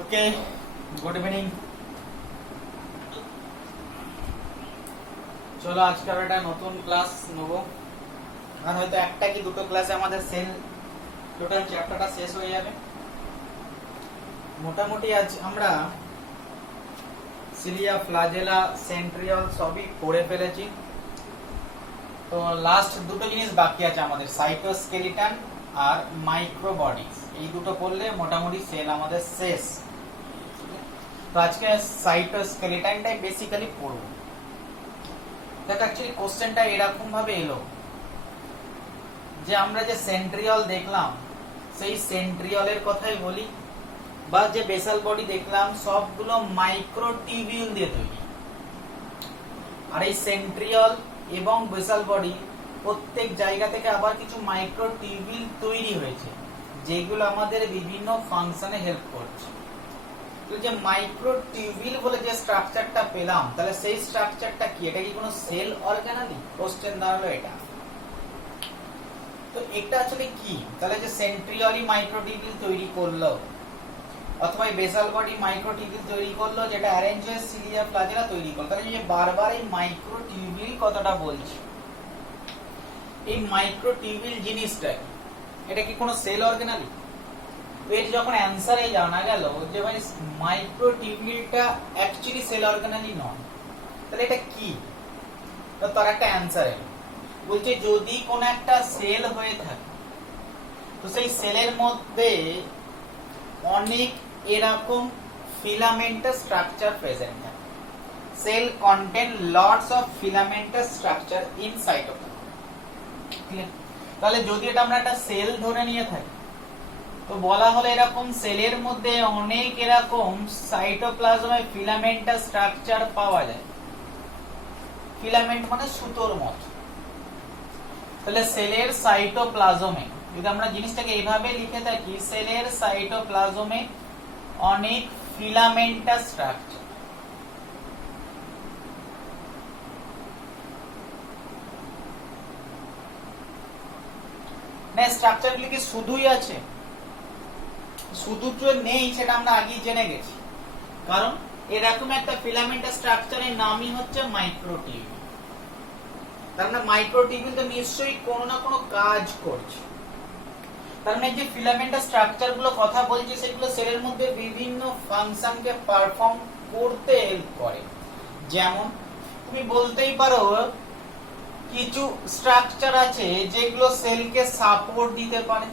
ওকে, good evening. চলো আজকে আমরা একটা নতুন ক্লাস নেব। আর হয়তো একটা কি দুটো ক্লাসে আমাদের সেল টোটাল চ্যাপ্টারটা শেষ হয়ে যাবে। মোটামুটি আজ আমরা সিলিয়া, ফ্লাজেলা, সেন্ট্রিওল সবই পড়ে ফেলেছি। তো লাস্ট দুটো জিনিস বাকি আছে আমাদের, সাইটোস্কেলিটন আর মাইক্রোবডিজ। এই দুটো পড়লে মোটামুটি সেল আমাদের শেষ। তো আজকে সাইটোস্কেলিটনটাই বেসিক্যালি পড়ব। দেখো অ্যাকচুয়ালি কোশ্চেনটা এরকম ভাবে এলো যে আমরা যে সেন্ট্রিওল দেখলাম সেই সেন্ট্রিওলের কথাই বলি, বা যে বেসাল বডি দেখলাম সবগুলো মাইক্রোটিবিউল দিয়ে তৈরি। আর এই সেন্ট্রিওল এবং বেসাল বডি প্রত্যেক জায়গা থেকে আবার কিছু মাইক্রোটিবিউল তৈরি হয়েছে, যেগুলো আমাদের বিভিন্ন ফাংশনে হেল্প করছে। তো যে মাইক্রোটিবিউল বলে যে স্ট্রাকচারটা পেলাম, তাহলে সেই স্ট্রাকচারটা কি? এটা কি কোনো সেল অর্গানালি? কোশ্চেন দাঁড়ালো এটা। তো এটা আসলে কি? তাহলে যে সেন্ট্রিওলই মাইক্রোটিবিউল তৈরি করলো, অথবা বেসাল বডি মাইক্রোটিবিউল তৈরি করলো, যেটা অ্যারেঞ্জ হয়ে সিলিয়া, ফ্লাজেলা তৈরি করলো। তাহলে যে বারবার এই মাইক্রোটিবিউল কথাটা বলছি, এই মাইক্রোটিবিউল জিনিসটা এটা কি কোনো সেল অর্গানালি? এর যখন অ্যান্সারে জানা গেল যে ভাই মাইক্রোটিবিউলটা অ্যাকচুয়ালি সেল অর্গানালি নয়, তাহলে এটা কি? তো তার একটা অ্যান্সার এলো, বলছে যদি কোনো একটা সেল হয়ে থাকে তো সেই সেলের মধ্যে অনেক এরকম ফিলামেন্টাস স্ট্রাকচার প্রেজেন্ট থাকে। Cell contain lots of filamentous structure in cytoplasm. তাহলে যদি এটা আমরা একটা সেল ধরে নিয়ে থাকি, তো বলা হলো এরকম সেলের মধ্যে অনেক এরকম সাইটোপ্লাজমে ফিলামেন্টাস স্ট্রাকচার পাওয়া যায়। ফিলামেন্ট মানে সুতোর মতো। তাহলে সেলের সাইটোপ্লাজমে যদি আমরা জিনিসটাকে এইভাবে লিখে থাকি, সেলের সাইটোপ্লাজমে অনেক ফিলামেন্টাস স্ট্রাকচার। না, স্ট্রাকচারগুলি কি শুধুই আছে? শুধু যে নেই সেটা আমরা আগেই জেনে গেছি, কারণ এরকম একটা ফিলামেন্টাস স্ট্রাকচারের নামই হচ্ছে মাইক্রোটিবিউল। তার মানে মাইক্রোটিবিউল তো নিশ্চয়ই কোনো না কোনো কাজ করছে। তার মানে যে ফিলামেন্টাস স্ট্রাকচার গুলো কথা বলছি, সেগুলো সেলের মধ্যে বিভিন্ন ফাংশনকে পারফর্ম করতে হেল্প করে। যেমন তুমি বলতেই পারো কিছু স্ট্রাকচার আছে যেগুলো সেলকে সাপোর্ট দিতে পারে,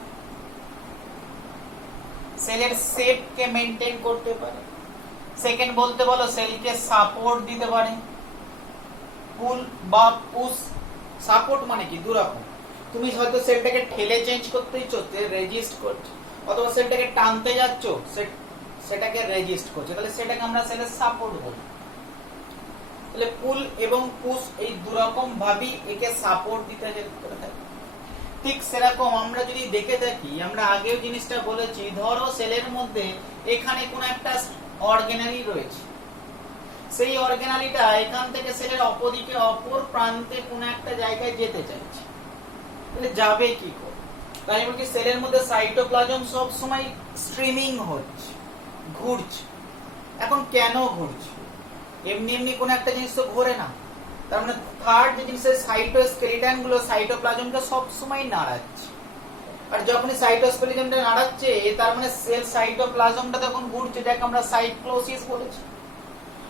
সেলের শেপকে মেইনটেইন করতে পারে। সেকেন্ড বলতে বলো সেলকে সাপোর্ট দিতে পারে, পুল বা পুশ। সাপোর্ট মানে কি? দুরকম। তুমি হয়তো সেলটাকে ঠেলে চেঞ্জ করতেই চলছে, রেজিস্ট করছো, অথবা সেলটাকে টানতে যাচ্ছ, সেটাকে রেজিস্ট করছে, তাহলে সেটাকে আমরা সেলের সাপোর্ট বলি। তাহলে পুল এবং পুশ এই দুরকম ভাবেই একে সাপোর্ট দিতে হেল্প করে থাকে। ঠিক সেরকম আমরা যদি দেখে থাকি, আমরা আগেও জিনিসটা বলেছি, ধরো সেলের মধ্যে এখানে কোন একটা অর্গানালি রয়েছে, সেই অর্গানালিটা এখান থেকে সেলের অপোদিকে অপর প্রান্তে কোন একটা জায়গায় যেতে চাইছে, তাহলে যাবে কি করে? তাই বলছি সেলের মধ্যে সাইটোপ্লাজম সব সময় স্ট্রিমিং হচ্ছে, ঘুরছে। এখন কেন ঘুরছে? এমনি এমনি কোন একটা জিনিস তো ঘোরে না। তার মানে থার্ড যে জিনিসের সাইটোস্কেলিটন গুলো সাইটোপ্লাজমটা সব সময় নাড়াচ্ছে। আর যখনই সাইটোস্কেলিটনটা নাড়াচ্ছে, তার মানে সেল সাইটোপ্লাজমটা তখন ঘুরছে, যাকে আমরা সাইক্লোসিস বলেছি।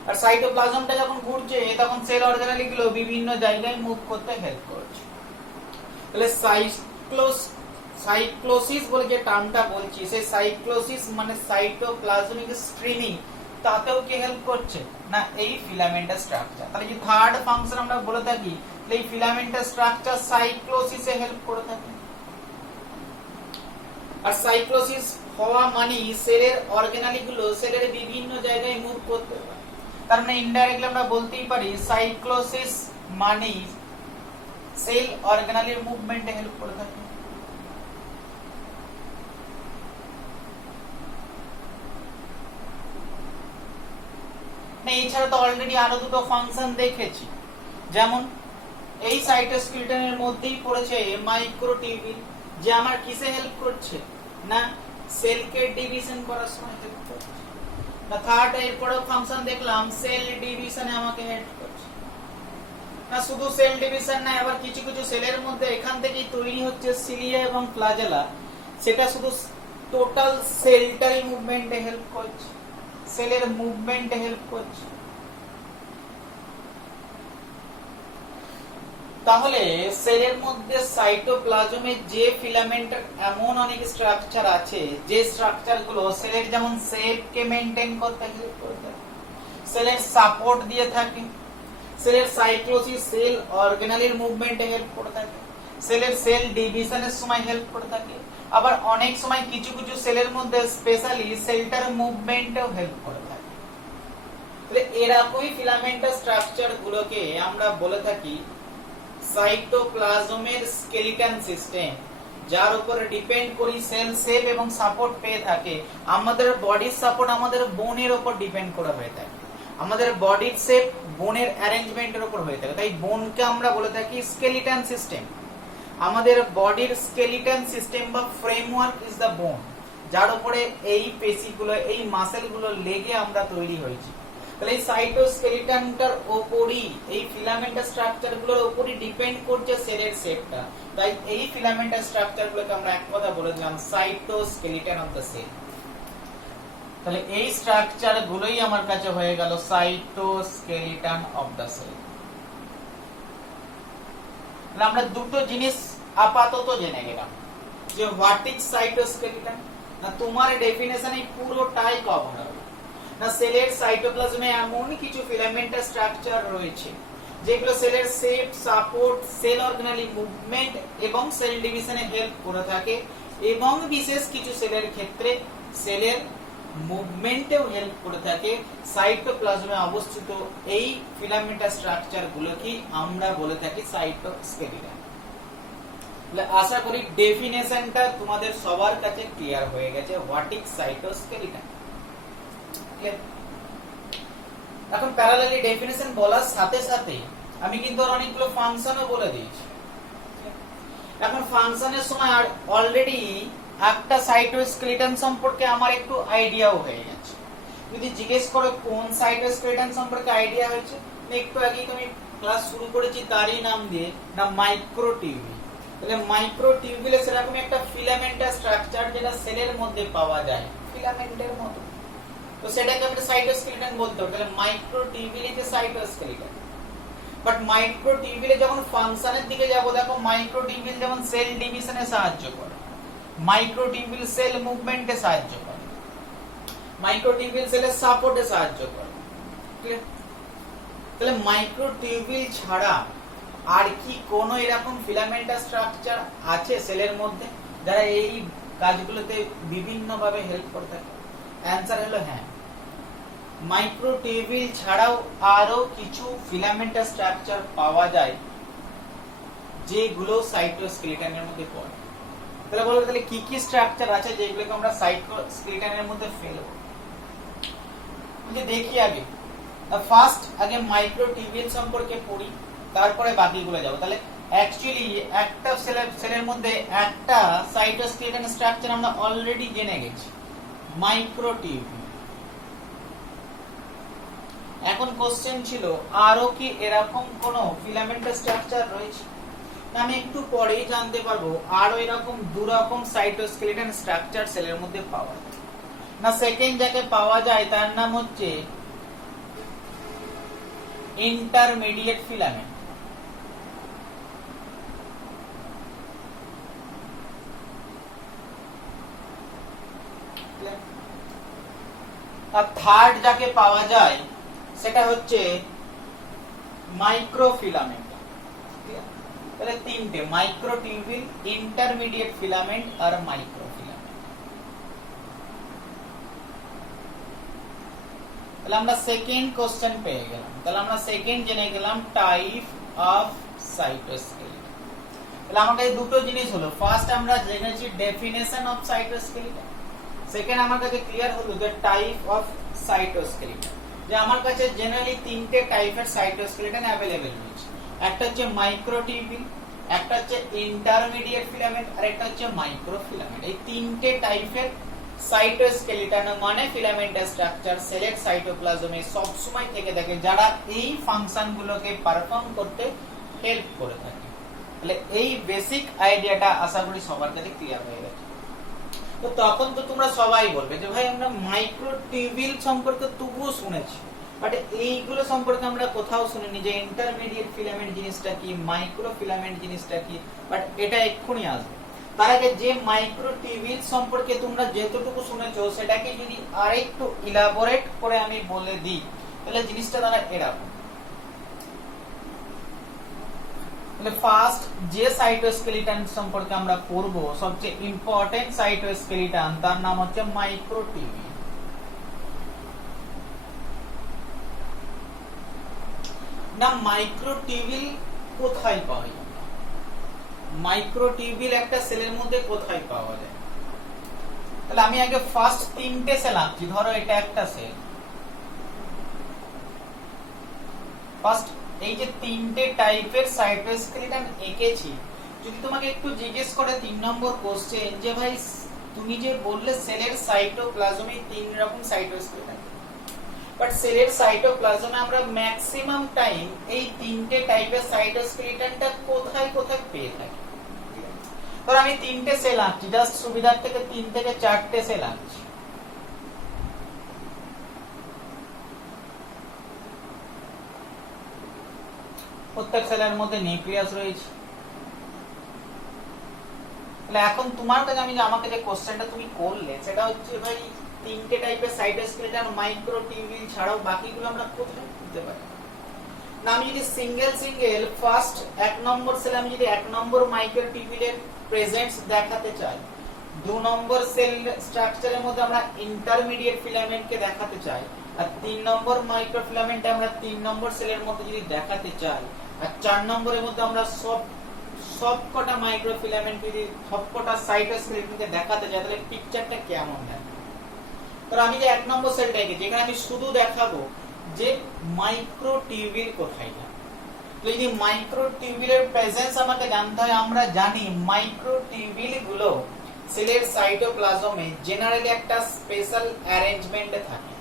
আর সাইটোপ্লাজমটা যখন ঘুরছে, তখন সেল অর্গানালি গুলো বিভিন্ন জায়গায় মুভ করতে হেল্প করছে। তাহলে সাইক্লোসিস বলে যে টার্মটা বলছি, সেই সাইক্লোসিস মানে সাইটোপ্লাজমিক স্ট্রিমিং, তাতেও কি হেল্প করছে না? এই ফিলামেন্টাস স্ট্রাকচার। তাহলে যে থার্ড ফাংশন আমরা বলে থাকি, এই ফিলামেন্টাস স্ট্রাকচার সাইক্লোসিসে হেল্প করে থাকে। আর সাইক্লোসিস হওয়া মানে সেলের অর্গানালি গুলো সেলের বিভিন্ন জায়গায় মুভ করতে পারে। তার মানে ইনডাইরেক্টলি আমরা বলতেই পারি সাইক্লোসিস মানে সেল অর্গানালির মুভমেন্টে হেল্প করে থাকে। এছাড়া তো অলরেডি আরো দুটো ফাংশন দেখেছি, যেমন এই সাইটোস্কেলিটনের মধ্যেই পড়েছে মাইক্রোটিবিউল, যে আমার কিসে হেল্প করছে না? সেলকে ডিভিশন করার সময় হেল্প করছে। না থার্ড এরপরেও ফাংশন দেখলাম সেল ডিভিশনে আমাকে হেল্প করছে। না শুধু সেল ডিভিশন না, আবার কিছু কিছু সেলের মধ্যে এখান থেকেই তৈরি হচ্ছে সিলিয়া এবং ফ্লাজেলা, সেটা শুধু টোটাল সেলটারই মুভমেন্টে হেল্প করছে, সেলের মুভমেন্টে হেল্প করছে। তাহলে সেলের মধ্যে সাইটোপ্লাজমে যে ফিলামেন্টের এমন অনেক স্ট্রাকচার আছে, যে স্ট্রাকচার গুলো সেলের যেমন শেপকে মেইনটেইন করতে হেল্প করে থাকে, সেলের সাপোর্ট দিয়ে থাকে, সেলের সাইক্লোসিস সেল অর্গানেলের মুভমেন্টে হেল্প করে থাকে, সেলের সেল ডিভিশনের সময় হেল্প করে থাকে, আবার অনেক সময় কিছু কিছু সেলের মধ্যে স্পেশালি সেলটার মুভমেন্টেও হেল্প করে থাকে। তাহলে এরকমই ফিলামেন্টাস স্ট্রাকচার গুলোকে আমরা বলে থাকি সাইটোপ্লাজমের স্কেলিটন সিস্টেম, যার উপরে ডিপেন্ড করি সেল শেপ এবং সাপোর্ট পেয়ে থাকে। আমাদের বডির সাপোর্ট আমাদের বোনের উপর ডিপেন্ড করা হয়ে থাকে, আমাদের বডির শেপ বোনের অ্যারেঞ্জমেন্টের উপর হয়ে থাকে, তাই বোনকে আমরা বলে থাকি স্কেলিটন সিস্টেম। আমাদের বডির স্কেলিটন সিস্টেম বা ফ্রেমওয়ার্ক ইজ দ্য বোন, যার উপরে এই পেশিগুলো এই মাসেলগুলো লেগে আমরা তৈরি হয়েছি। তাহলে এই সাইটোস্কেলিটনটার উপরই এই ফিলামেন্টাস স্ট্রাকচারগুলোর উপরই ডিপেন্ড করছে সেলের শেপটা, তাই এই ফিলামেন্টাস স্ট্রাকচারগুলোকে আমরা এক কথা বলে দিলাম সাইটোস্কেলিটন অফ দ্য সেল। তাহলে এই স্ট্রাকচার গুলোই আমার কাছে হয়ে গেল সাইটোস্কেলিটন অফ দ্য সেল। তাহলে আমরা দুটো জিনিস আপাতত জেনে গেলাম, যে হোয়াট ইজ সাইটোস্কেলিটন, না তোমার ডেফিনেশনে পুরোটাই কভার হবে, না সেলের সাইটোপ্লাজমে এমন কিছু ফিলামেন্টাস স্ট্রাকচার রয়েছে যেগুলো সেলের shape, support, cell organelle movement এবং সেল ডিভিশনে হেল্প করে থাকে, এবং বিশেষ কিছু সেলের ক্ষেত্রে সেলের মুভমেন্টেও হেল্প করে থাকে। সাইটোপ্লাজমে অবস্থিত এই ফিলামেন্টাস স্ট্রাকচার গুলোকে আমরা বলে থাকি সাইটোস্কেলিটন। আশা করি ডেফিনেশনটা তোমাদের সবার কাছে ক্লিয়ার হয়ে গেছে, হোয়াট ইজ সাইটোস্কেলিটন। এখন প্যারালালি ডেফিনেশন বলার সাথে সাথে আমি কিন্তু অনেকগুলো ফাংশনও বলে দিয়েছি। এখন ফাংশনের সময় আর অলরেডি একটা সাইটোস্কেলিটন সম্পর্কে আমার একটু আইডিয়াও হয়ে গেছে। যদি জিজ্ঞেস করো কোন সাইটোস্কেলিটন সম্পর্কে আইডিয়া হয়েছে, একটু আগেই তুমি ক্লাস শুরু করেছি তারই নাম দিয়ে, না মাইক্রোটিউবিউল। তাহলে মাইক্রোটিউবিউলে সেরকম একটা ফিলামেন্টাস স্ট্রাকচার যেটা সেলের মধ্যে পাওয়া যায় ফিলামেন্টের মতো, তো সেটাকে আমরা সাইটোস্কেলিটন বলতে হবে। তাহলে মাইক্রোটিউবিউল যে সাইটোস্কেলিটন, বাট মাইক্রোটিউবিউলে যখন ফাংশনের দিকে যাব, দেখো মাইক্রোটিউবিউল যেমন সেল ডিভিশনে সাহায্য করে, মাইক্রোটিউবিউল সেল মুভমেন্টে সাহায্য করে, মাইক্রোটিউবিউল সেলের সাপোর্টে সাহায্য করে। তাহলে মাইক্রোটিউবিউল ছাড়া আর কি কোনো এরকম ফিলামেন্টাস স্ট্রাকচার আছে সেলের মধ্যে যারা এই কাজগুলোতে বিভিন্নভাবে হেল্প করে থাকে? অ্যানসার হলো হ্যাঁ, মাইক্রোটিউবিউল ছাড়াও আরো কিছু ফিলামেন্টাস স্ট্রাকচার পাওয়া যায় যেগুলো সাইটোস্কেলিটনের মধ্যে পড়ে। তাহলে বলবো তাহলে কি কি স্ট্রাকচার আছে যেগুলোকে আমরা সাইটোস্কেলিটনের মধ্যে ফেলবো? দেখি আগে ফার্স্ট আগে মাইক্রোটিউবিউল সম্পর্কে পড়ি, তারপরে বাকিগুলো যাব। তাহলে অ্যাকচুয়ালি একটা সেলের মধ্যে একটা সাইটোস্কেলিটন স্ট্রাকচার আমরা অলরেডি জেনে গেছি, মাইক্রোটিউবিউল। এখন কোশ্চেন ছিল আরো কি এরকম কোন ফিলামেন্টাস স্ট্রাকচার রয়েছে? আমি একটু পরেই জানতে পারবো আরো এরকম দুরকম সাইটোস্কেলিটন স্ট্রাকচার সেলের মধ্যে পাওয়া যায়। না সেকেন্ড যাকে পাওয়া যায় তার নাম হচ্ছে ইন্টারমিডিয়েট ফিলামেন্ট। আর থার্ড যাকে পাওয়া যায় সেটা হচ্ছে মাইক্রোফিলামেন্ট। তাহলে তিনটে, মাইক্রোটিউবিউল, ইন্টারমিডিয়েট ফিলামেন্ট আর মাইক্রোফিলামেন্ট। তাহলে আমরা সেকেন্ড কোশ্চেন পেয়ে গেলাম। তাহলে আমরা সেকেন্ড জেনে গেলাম টাইপ অফ সাইটোস্কেলিটন। তাহলে আমার কাছে দুটো জিনিস হলো, ফার্স্ট আমরা জেনেছি ডেফিনেশন অফ সাইটোস্কেলিটন, সেকেন্ড আমার কাছে ক্লিয়ার হলো যে টাইপ অফ সাইটোস্কেলিটন। যে আমার কাছে জেনারেলি তিনটে টাইপের সাইটোস্কেলিটন অ্যাভেলেবেল রয়েছে, একটা হচ্ছে মাইক্রোটিউবিউল, একটা হচ্ছে ইন্টারমিডিয়েট ফিলামেন্ট আর একটা হচ্ছে মাইক্রোফিলামেন্ট। এই তিনটে টাইপের সাইটোস্কেলিটন মানে ফিলামেন্টাস স্ট্রাকচার সেলের সাইটোপ্লাজমে সব সময় থেকে থাকে, যারা এই ফাংশনগুলোকে পারফর্ম করতে হেল্প করে থাকে। তাহলে এই বেসিক আইডিয়াটা আশা করি সবার কাছে ক্লিয়ার হয়ে গেছে। তো তখন তো তোমরা সবাই বলবে যে ভাই আমরা মাইক্রোটিউবিল সম্পর্কে তবুও শুনেছি, বাট এইগুলো সম্পর্কে আমরা কোথাও শুনিনি যে ইন্টারমিডিয়েট ফিলামেন্ট জিনিসটা কি, মাইক্রো ফিলামেন্ট জিনিসটা কি, বাট এটা এক্ষুনি আসবে। তার আগে যে মাইক্রোটিউবিল সম্পর্কে তোমরা যতটুকু শুনেছো সেটাকে যদি আরেকটু ইলাবোরেট করে আমি বলে দিই তাহলে জিনিসটা দ্বারা এরকম। তাহলে ফার্স্ট যে সাইটোস্কেলিটন সম্পর্কে আমরা পড়ব, সবচেয়ে ইম্পর্টেন্ট সাইটোস্কেলিটন, তার নাম হচ্ছে মাইক্রোটিউবিল। না মাইক্রোটিউবিল কোথায় পাওয়া যায়? মাইক্রোটিউবিল একটা সেলের মধ্যে কোথায় পাওয়া যায়? তাহলে আমি আগে ফার্স্ট তিনটে সেল আঁকছি। ধরো এটা একটা সেল, ফার্স্ট এই যে তিনটে টাইপের সাইটোস্কেলিটন এঁকেছি, যদি তোমাকে একটু জিজ্ঞেস করে 3 নম্বর কোশ্চেন যে ভাই তুমি যে বললে সেলের সাইটোপ্লাজমে 3 রকম সাইটোস্কেলিটন, বাট সেলের সাইটোপ্লাজমে আমরা ম্যাক্সিমাম টাইম এই তিনটে টাইপের সাইটোস্কেলিটনটা কোথায় কোথায় পেয়ে থাকি? ধর আমি তিনটে সেল আঁকছি, জাস্ট সুবিধার থেকে 3 থেকে 4টে সেল আঁকছি। প্রত্যেক সেলের মধ্যে নিউক্লিয়াস রয়েছে। তাহলে এখন তোমার কাছে আমি আমাকে যে কোশ্চেনটা তুমি করলে সেটা হচ্ছে ভাই তিনটে টাইপের সাইটোস্কেলিটন মাইক্রোটিউবিল ছাড়াও বাকিগুলো আমরা কোথায় পেতে পারি? না আমি যদি সিঙ্গেল ফার্স্ট 1 নম্বর সেলে আমি যদি 1 নম্বর মাইক্রোটিউবিলের প্রেজেন্স দেখাতে চাই, 2 নম্বর সেল স্ট্রাকচারের মধ্যে আমরা ইন্টারমিডিয়েট ফিলামেন্টকে দেখাতে চাই, আর 3 নম্বর মাইক্রোফিলামেন্ট আমরা 3 নম্বর সেলের মধ্যে যদি দেখাতে চাই, আর 4 নম্বরের মধ্যে আমরা সবকটা মাইক্রোফিলামেন্ট যদি সবকটা সাইটোস্কেলিটনকে দেখাতে চাই, তাহলে পিকচারটা কেমন হয়? তো আমি যে 1 নম্বর সেলটা এঁকেছি, এখানে আমি শুধু দেখাবো যে মাইক্রোটিউবিল কোথায় যায়। তো যদি মাইক্রোটিউবিলের প্রেজেন্স আমাকে জানতে হয়, আমরা জানি মাইক্রোটিউবিল গুলো সেলের সাইটোপ্লাজমে জেনারেলি একটা স্পেশাল অ্যারেঞ্জমেন্টে থাকে।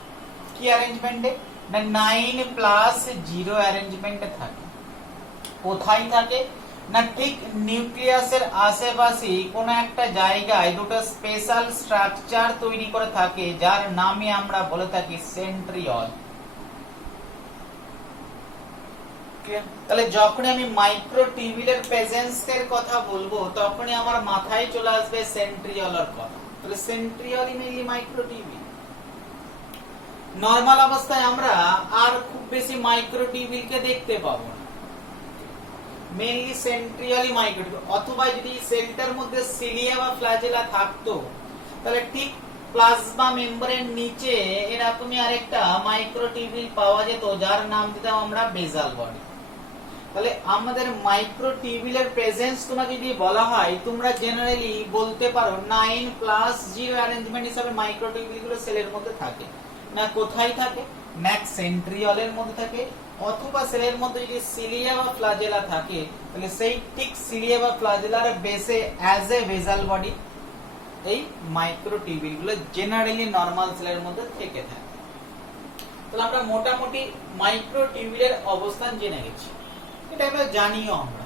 কি অ্যারেঞ্জমেন্টে? না 9+0 অ্যারেঞ্জমেন্টে থাকে। কোথায় থাকে? না ঠিক নিউক্লিয়াসের আশেপাশে কোন একটা জায়গায় দুটো স্পেশাল স্ট্রাকচার তৈরি করে থাকে, যার নামে আমরা বলে থাকি সেন্ট্রিওল। তাহলে যখন আমি মাইক্রোটিউবিলের প্রেজেন্সের কথা বলবো তখনই আমার মাথায় চলে আসবে সেন্ট্রিওলের কথা। তাহলে সেন্ট্রিওলই মেইনলি মাইক্রোটিউবিল। নরমাল অবস্থায় আমরা আর খুব বেশি মাইক্রোটিউবিলকে দেখতে পাবো না, মেইনলি সেন্ট্রিওলই মাইক্রোটিউবিল। অথবা যদি সেলটার মধ্যে সিলিয়া বা ফ্ল্যাজেলা থাকতো তাহলে ঠিক প্লাজমা মেমব্রেন নিচে এরকমই আরেকটা মাইক্রোটিউবিল পাওয়া যেত, যার নাম দিতাম আমরা বেজাল বডি। তাহলে আমাদের মাইক্রোটিউবিলের প্রেজেন্স তোমাকে যদি বলা হয়, তোমরা জেনারেলি বলতে পারো 9+0 অ্যারেঞ্জমেন্ট হিসেবে মাইক্রোটিউবিল গুলো সেলের মধ্যে থাকে। না কোথায় থাকে? না সেন্ট্রিওলের মধ্যে থাকে, অথবা সেলের মধ্যে যদি সিলিয়া বা ফ্ল্যাজেলা থাকে তাহলে সেই ঠিক সিলিয়া বা ফ্ল্যাজেলার বেসে অ্যাজ এ ভেজাল বডি এই মাইক্রোটিউবিল গুলো জেনারেলি নরমাল সেলের মধ্যে থেকে থাকে। তাহলে আমরা মোটামুটি মাইক্রোটিউবিলের অবস্থান জেনে গেছি, এটা আমরা জানিও আমরা।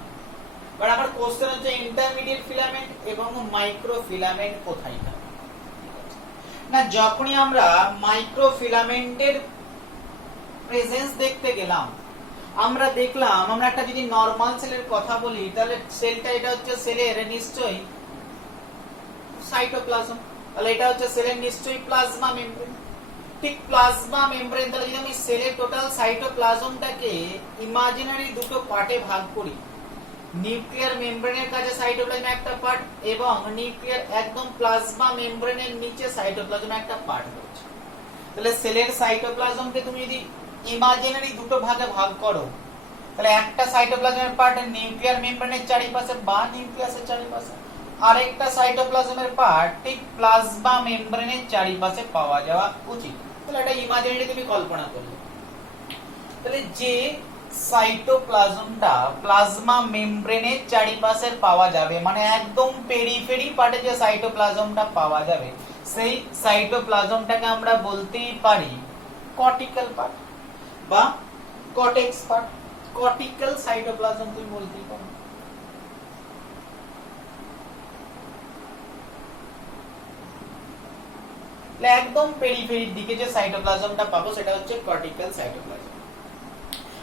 বাট আমার কোশ্চেন হচ্ছে ইন্টারমিডিয়েট ফিলামেন্ট এবং মাইক্রোফিলামেন্ট কোথায় থাকে? না যখনই আমরা মাইক্রোফিলামেন্টের প্রেজেন্স দেখতে গেলাম, আমরা দেখলাম আমরা একটা যদি নরমাল সেলের কথা বলি তাহলে সেলটা এটা হচ্ছে সেলের নিশ্চয়ই সাইটোপ্লাজম, তাহলে এটা হচ্ছে সেলের নিশ্চয়ই প্লাজমা মেমব্রেন। ঠিক প্লাজমা মেমব্রেন, তাহলে যদি আমি সেলের টোটাল সাইটোপ্লাজমটাকে ইমাজিনারি দুটো পার্টে ভাগ করি, নিউক্লিয়ার মেমব্রেনের কাছে সাইটোপ্লাজম একটা পার্ট এবং নিউক্লিয়ার একদম প্লাজমা মেমব্রেনের নিচে সাইটোপ্লাজম একটা পার্ট রয়েছে। তাহলে সেলের সাইটোপ্লাজমকে তুমি যদি ইমাজিনারি দুটো ভাগে ভাগ করো, তাহলে একটা সাইটোপ্লাজমের পার্ট নিউক্লিয়ার মেমব্রেনের চারিপাশে বা নিউক্লিয়াসের চারিপাশে, আরেকটা সাইটোপ্লাজমের পার্ট ঠিক প্লাজমা মেমব্রেনের চারিপাশে পাওয়া যাওয়া উচিত। তাহলে এটা ইমাজিনারি তুমি কল্পনা করলে, তাহলে যে সাইটোপ্লাজমটা প্লাজমা মেমব্রেনের চারিপাশে পাওয়া যাবে, মানে একদম পেরিফেরি পার্টে যে সাইটোপ্লাজমটা পাওয়া যাবে, সেই সাইটোপ্লাজমটাকে আমরা বলতেই পারি কর্টিক্যাল পার্ট বা কর্টেক্স পার্ট। কর্টিক্যাল সাইটোপ্লাজম তুমি বলতেই পারো। একদম পেরিফেরির দিকে যে সাইটোপ্লাজমটা পাবো সেটা হচ্ছে কর্টিক্যাল সাইটোপ্লাজম।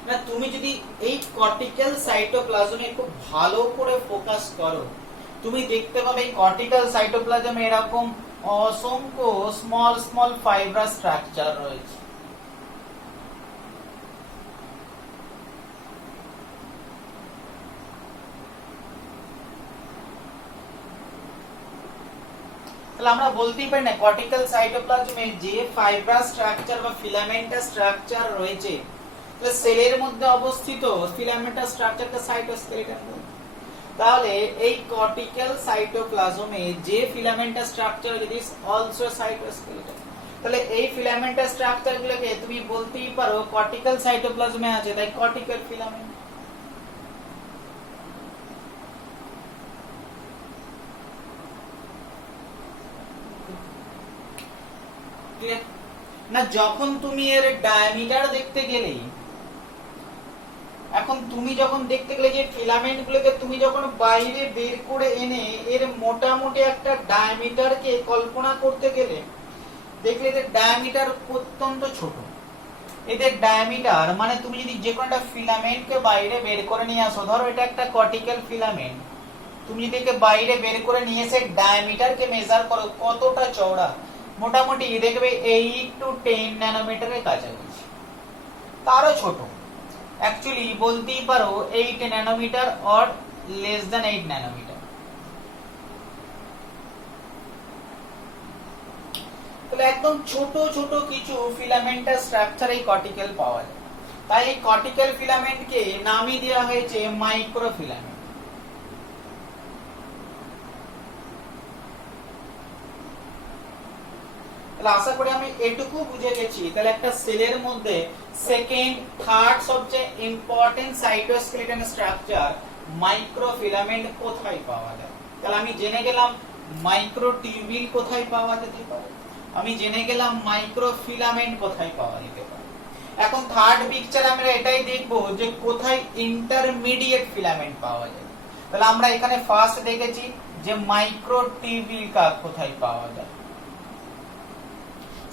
না তুমি যদি এই কর্টিক্যাল সাইটোপ্লাজমে খুব ভালো করে ফোকাস করো, তুমি দেখতে পাবে এই কর্টিক্যাল সাইটোপ্লাজমে এরকম অসংখ্য স্মল স্মল ফাইব্রাস স্ট্রাকচার রয়েছে। তাহলে আমরা বলতেই পারি না কর্টিক্যাল সাইটোপ্লাজমে যে ফাইব্রাস স্ট্রাকচার বা ফিলামেন্টাস স্ট্রাকচার রয়েছে, তাহলে সেলের মধ্যে অবস্থিত ফিলামেন্টাস স্ট্রাকচারটা সাইটোস্কেলিটন। তাহলে এই কর্টিক্যাল সাইটোপ্লাজমে যে filamentous structure is also cytoskeleton. তাহলে এই ফিলামেন্টাস স্ট্রাকচারগুলোকে তুমি বলতেই পারো কর্টিক্যাল সাইটোপ্লাজমে আছে, তাই কর্টিক্যাল ফিলামেন্ট। না যখন তুমি এর ডায়ামিটার দেখতে গেলে, এখন তুমি যখন দেখতে গেলে যে ফিলামেন্ট গুলোকে তুমি যখন বাইরে বের করে এনে এর মোটামুটি একটা ডায়ামিটারকে কল্পনা করতে গেলে দেখলে এদের ডায়ামিটার অত্যন্ত ছোট। এদের ডায়ামিটার মানে তুমি যদি যে কোনো একটা ফিলামেন্টকে বাইরে বের করে নিয়ে আসো, ধরো এটা একটা কর্টিক্যাল ফিলামেন্ট, তুমি যদি একে বাইরে বের করে নিয়ে এসে ডায়ামিটারকে মেজার করো কতটা চওড়া, মোটামুটি দেখবে 8 to 10 ন্যানোমিটারের কাছাকাছি, তারও ছোট। অ্যাকচুয়ালি বলতেই পারো 8 nanometre or less than 8 nanometre. তাহলে একদম ছোট ছোট কিছু ফিলামেন্টাস স্ট্রাকচার এই কর্টিক্যাল পাওয়া যায়। তাই এই কর্টিক্যাল ফিলামেন্টকে নামই দেওয়া হয়েছে মাইক্রোফিলামেন্ট। তাহলে আশা করি আমি এটুকু বুঝে গেছি। তাহলে একটা সেলের মধ্যে সেকেন্ড থার্ড সবচেয়ে ইম্পর্টেন্ট সাইটোস্কেলিটন স্ট্রাকচার মাইক্রোফিলামেন্ট কোথায় পাওয়া যায়। তাহলে আমি জেনে গেলাম মাইক্রোটিউবিল কোথায় পাওয়া যেতে পারে, আমি জেনে গেলাম মাইক্রোফিলামেন্ট কোথায় পাওয়া যেতে পারে। এখন থার্ড পিকচার আমরা এটাই দেখব যে কোথায় ইন্টারমিডিয়েট ফিলামেন্ট পাওয়া যায়। তাহলে আমরা এখানে ফার্স্ট দেখেছি যে মাইক্রোটিউবিল কোথায় পাওয়া যায়,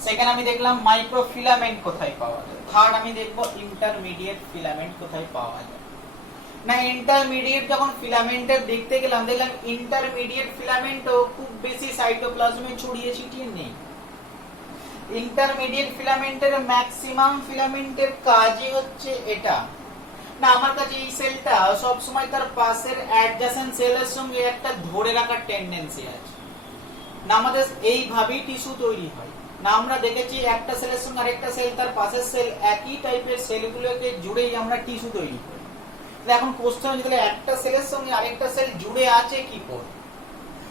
সেকেন্ড আমি দেখলাম মাইক্রোফিলামেন্ট কোথায় পাওয়া যায়, থার্ড আমি দেখব ইন্টারমিডিয়েট ফিলামেন্ট কোথায় পাওয়া যায়। না ইন্টারমিডিয়েট যখন ফিলামেন্টের দেখতে গেলাম দেখলাম ইন্টারমিডিয়েট ফিলামেন্টও খুব বেশি সাইটোপ্লাজমে ছড়িয়ে ছিটিয়ে নেই। ইন্টারমিডিয়েট ফিলামেন্টের ম্যাক্সিমাম ফিলামেন্টের কাজই হচ্ছে এটা। না আমার কাছে এই সেলটা সব সময় তার পাশের অ্যাডজাসেন্ট সেলের সঙ্গে একটা ধরে রাখার টেন্ডেন্সি আছে। না আমাদের এইভাবেই টিস্যু তৈরি হয়। না আমরা দেখেছি একটা সেলের সঙ্গে আরেকটা সেল তার পাশের সেল একই টাইপের সেলগুলোকে জুড়েই আমরা টিস্যু তৈরি করি। এখন কোশ্চেন হচ্ছে তাহলে একটা সেলের সঙ্গে আরেকটা সেল জুড়ে আছে কি করে?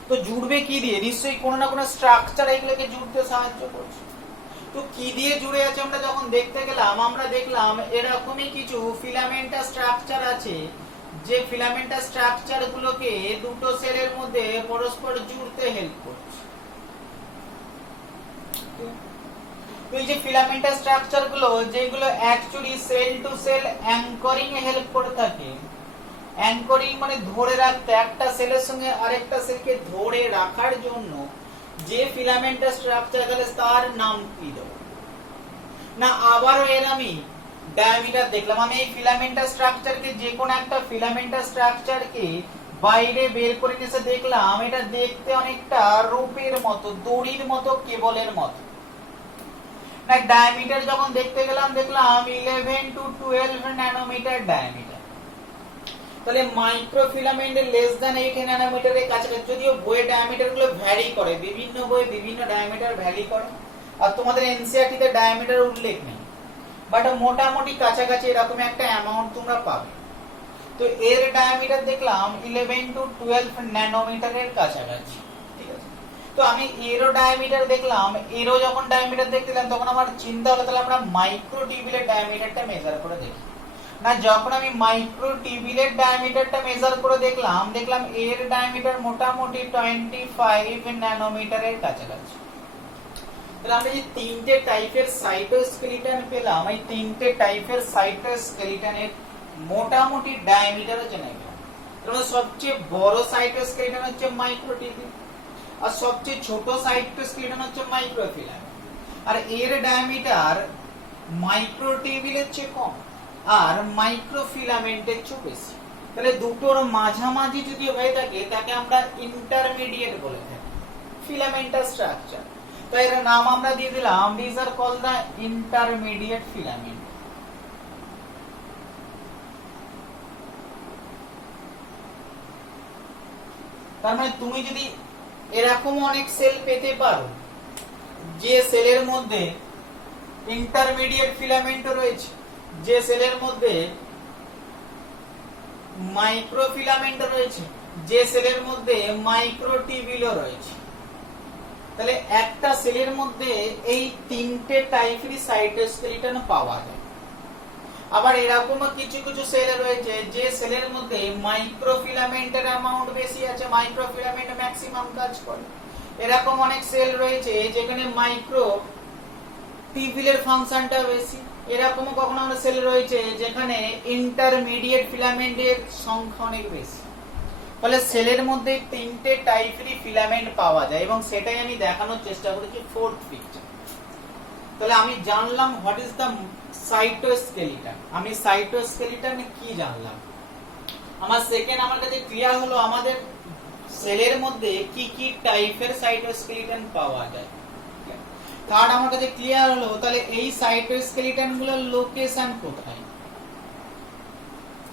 তো জুড়বে কি দিয়ে? নিশ্চয়ই কোনো না কোনো স্ট্রাকচার এগুলোকে জুড়তে সাহায্য করছে। তো কি দিয়ে জুড়ে আছে আমরা যখন দেখতে গেলাম, আমরা দেখলাম এরকমই কিছু ফিলামেন্টাস স্ট্রাকচার আছে, যে ফিলামেন্টাস স্ট্রাকচার গুলোকে দুটো সেলের মধ্যে পরস্পর জুড়তে হেল্প করছে। এই যে ফিলামেন্টাস স্ট্রাকচার গুলো যেগুলো actually cell to cell anchoring এ হেল্প করে থাকে। অ্যাঙ্করিং মানে ধরে রাখতে, একটা সেলের সঙ্গে আরেকটা সেলকে ধরে রাখার জন্য যে ফিলামেন্টাস স্ট্রাকচার তাহলে তার নাম কি দেব? না আবারও এর আমি ডায়ামিটার দেখলাম। আমি এই ফিলামেন্টাস স্ট্রাকচারকে যে কোনো একটা ফিলামেন্টাস স্ট্রাকচারকে বাইরে বের করে নিয়ে দেখলাম এটা দেখতে অনেকটা রূপের মতো, দড়ির মতো, কেবলের মতো। না ডায়ামিটার যখন দেখতে গেলাম দেখলাম 11 to 12 ন্যানোমিটার ডায়ামিটার। তাহলে মাইক্রোফিলামেন্টের লেস দ্যান 8 ন্যানোমিটারের কাছাকাছি, যদিও বইয়ের ডায়ামিটার গুলো ভ্যারি করে, বিভিন্ন বইয়ে বিভিন্ন ডায়ামিটার ভ্যারি করে, আর তোমাদের এনসিইআরটি তে ডায়ামিটার উল্লেখ নেই, বাট মোটামুটি কাছাকাছি এরকম একটা অ্যামাউন্ট তোমরা পাবে। তো এর ডায়ামিটার দেখলাম 11 to 12 ন্যানোমিটারের কাছাকাছি। ঠিক আছে, তো আমি এরো ডায়ামিটার দেখলাম। এরো যখন ডায়ামিটার দেখলাম তখন আমার চিন্তা হলো তাহলে আমরা মাইক্রোটিউবিলের ডায়ামিটারটা মেজার করে দেখি। না যখন আমি মাইক্রোটিউবিলের ডায়ামিটারটা মেজার করে দেখলাম এর ডায়ামিটার মোটামুটি 25 ন্যানোমিটারের কাছাকাছি। তাহলে আমরা যে তিনটে টাইপের সাইটোস্কেলিটন পেলাম, এই তিনটে টাইপের সাইটোস্কেলিটনের মোটামুটি ডায়ামিটার জেনে গেলাম। তাহলে সবচেয়ে বড় সাইটোস্কেলিটন হচ্ছে মাইক্রোটিবিউল, আর সবচেয়ে ছোট সাইটোস্কেলিটন হচ্ছে মাইক্রোফিলামেন্ট। আর এর ডায়ামিটার মাইক্রোটিবিউলের চেয়ে কম আর মাইক্রোফিলামেন্টের চেয়ে বেশি। তাহলে দুটোর মাঝামাঝি যদি হয়ে থাকে তাকে আমরা ইন্টারমিডিয়েট বলে থাকি, ফিলামেন্টাল স্ট্রাকচার। তো এর নাম আমরা দিয়ে দিলাম, this are called the intermediate filament. তার মানে তুমি যদি এরকম অনেক সেল পেতে পারো যে সেলের মধ্যে ইন্টারমিডিয়েট ফিলামেন্ট রয়েছে, যে সেলের মধ্যে মাইক্রোফিলামেন্ট রয়েছে, যে সেলের মধ্যে মাইক্রোটিবিউল রয়েছে, তাহলে একটা সেলের মধ্যে এই তিনটে টাইপেরই সাইটোস্কেলিটন পাওয়া যায়। আবার এরকম কিছু কিছু সেল রয়েছে যে সেলের মধ্যে মাইক্রোফিলামেন্টের অ্যামাউন্ট বেশি আছে, মাইক্রোফিলামেন্ট ম্যাক্সিমাম কাজ করে। এরকম অনেক সেল রয়েছে যেখানে মাইক্রোটিবিউলের ফাংশনটা বেশি। এরকম কখনো আমরা সেল রয়েছে যেখানে ইন্টারমিডিয়েট ফিলামেন্টের সংখ্যা অনেক বেশি। ফলে সেলের মধ্যে তিনটে টাইপেরই ফিলামেন্ট পাওয়া যায় এবং সেটাই আমি দেখানোর চেষ্টা করেছি ফোর্থ পিকচার। তাহলে আমি জানলাম হোয়াট ইজ দ্য সাইটোস্কেলিটন, আমি সাইটোস্কেলিটন কি জানলাম। আমার সেকেন্ড আমার কাছে ক্লিয়ার হলো আমাদের সেলের মধ্যে কি কি টাইপের সাইটোস্কেলিটন পাওয়া যায়। থার্ড আমার কাছে ক্লিয়ার হলো তাহলে এই সাইটোস্কেলিটন গুলোর লোকেশন কোথায়,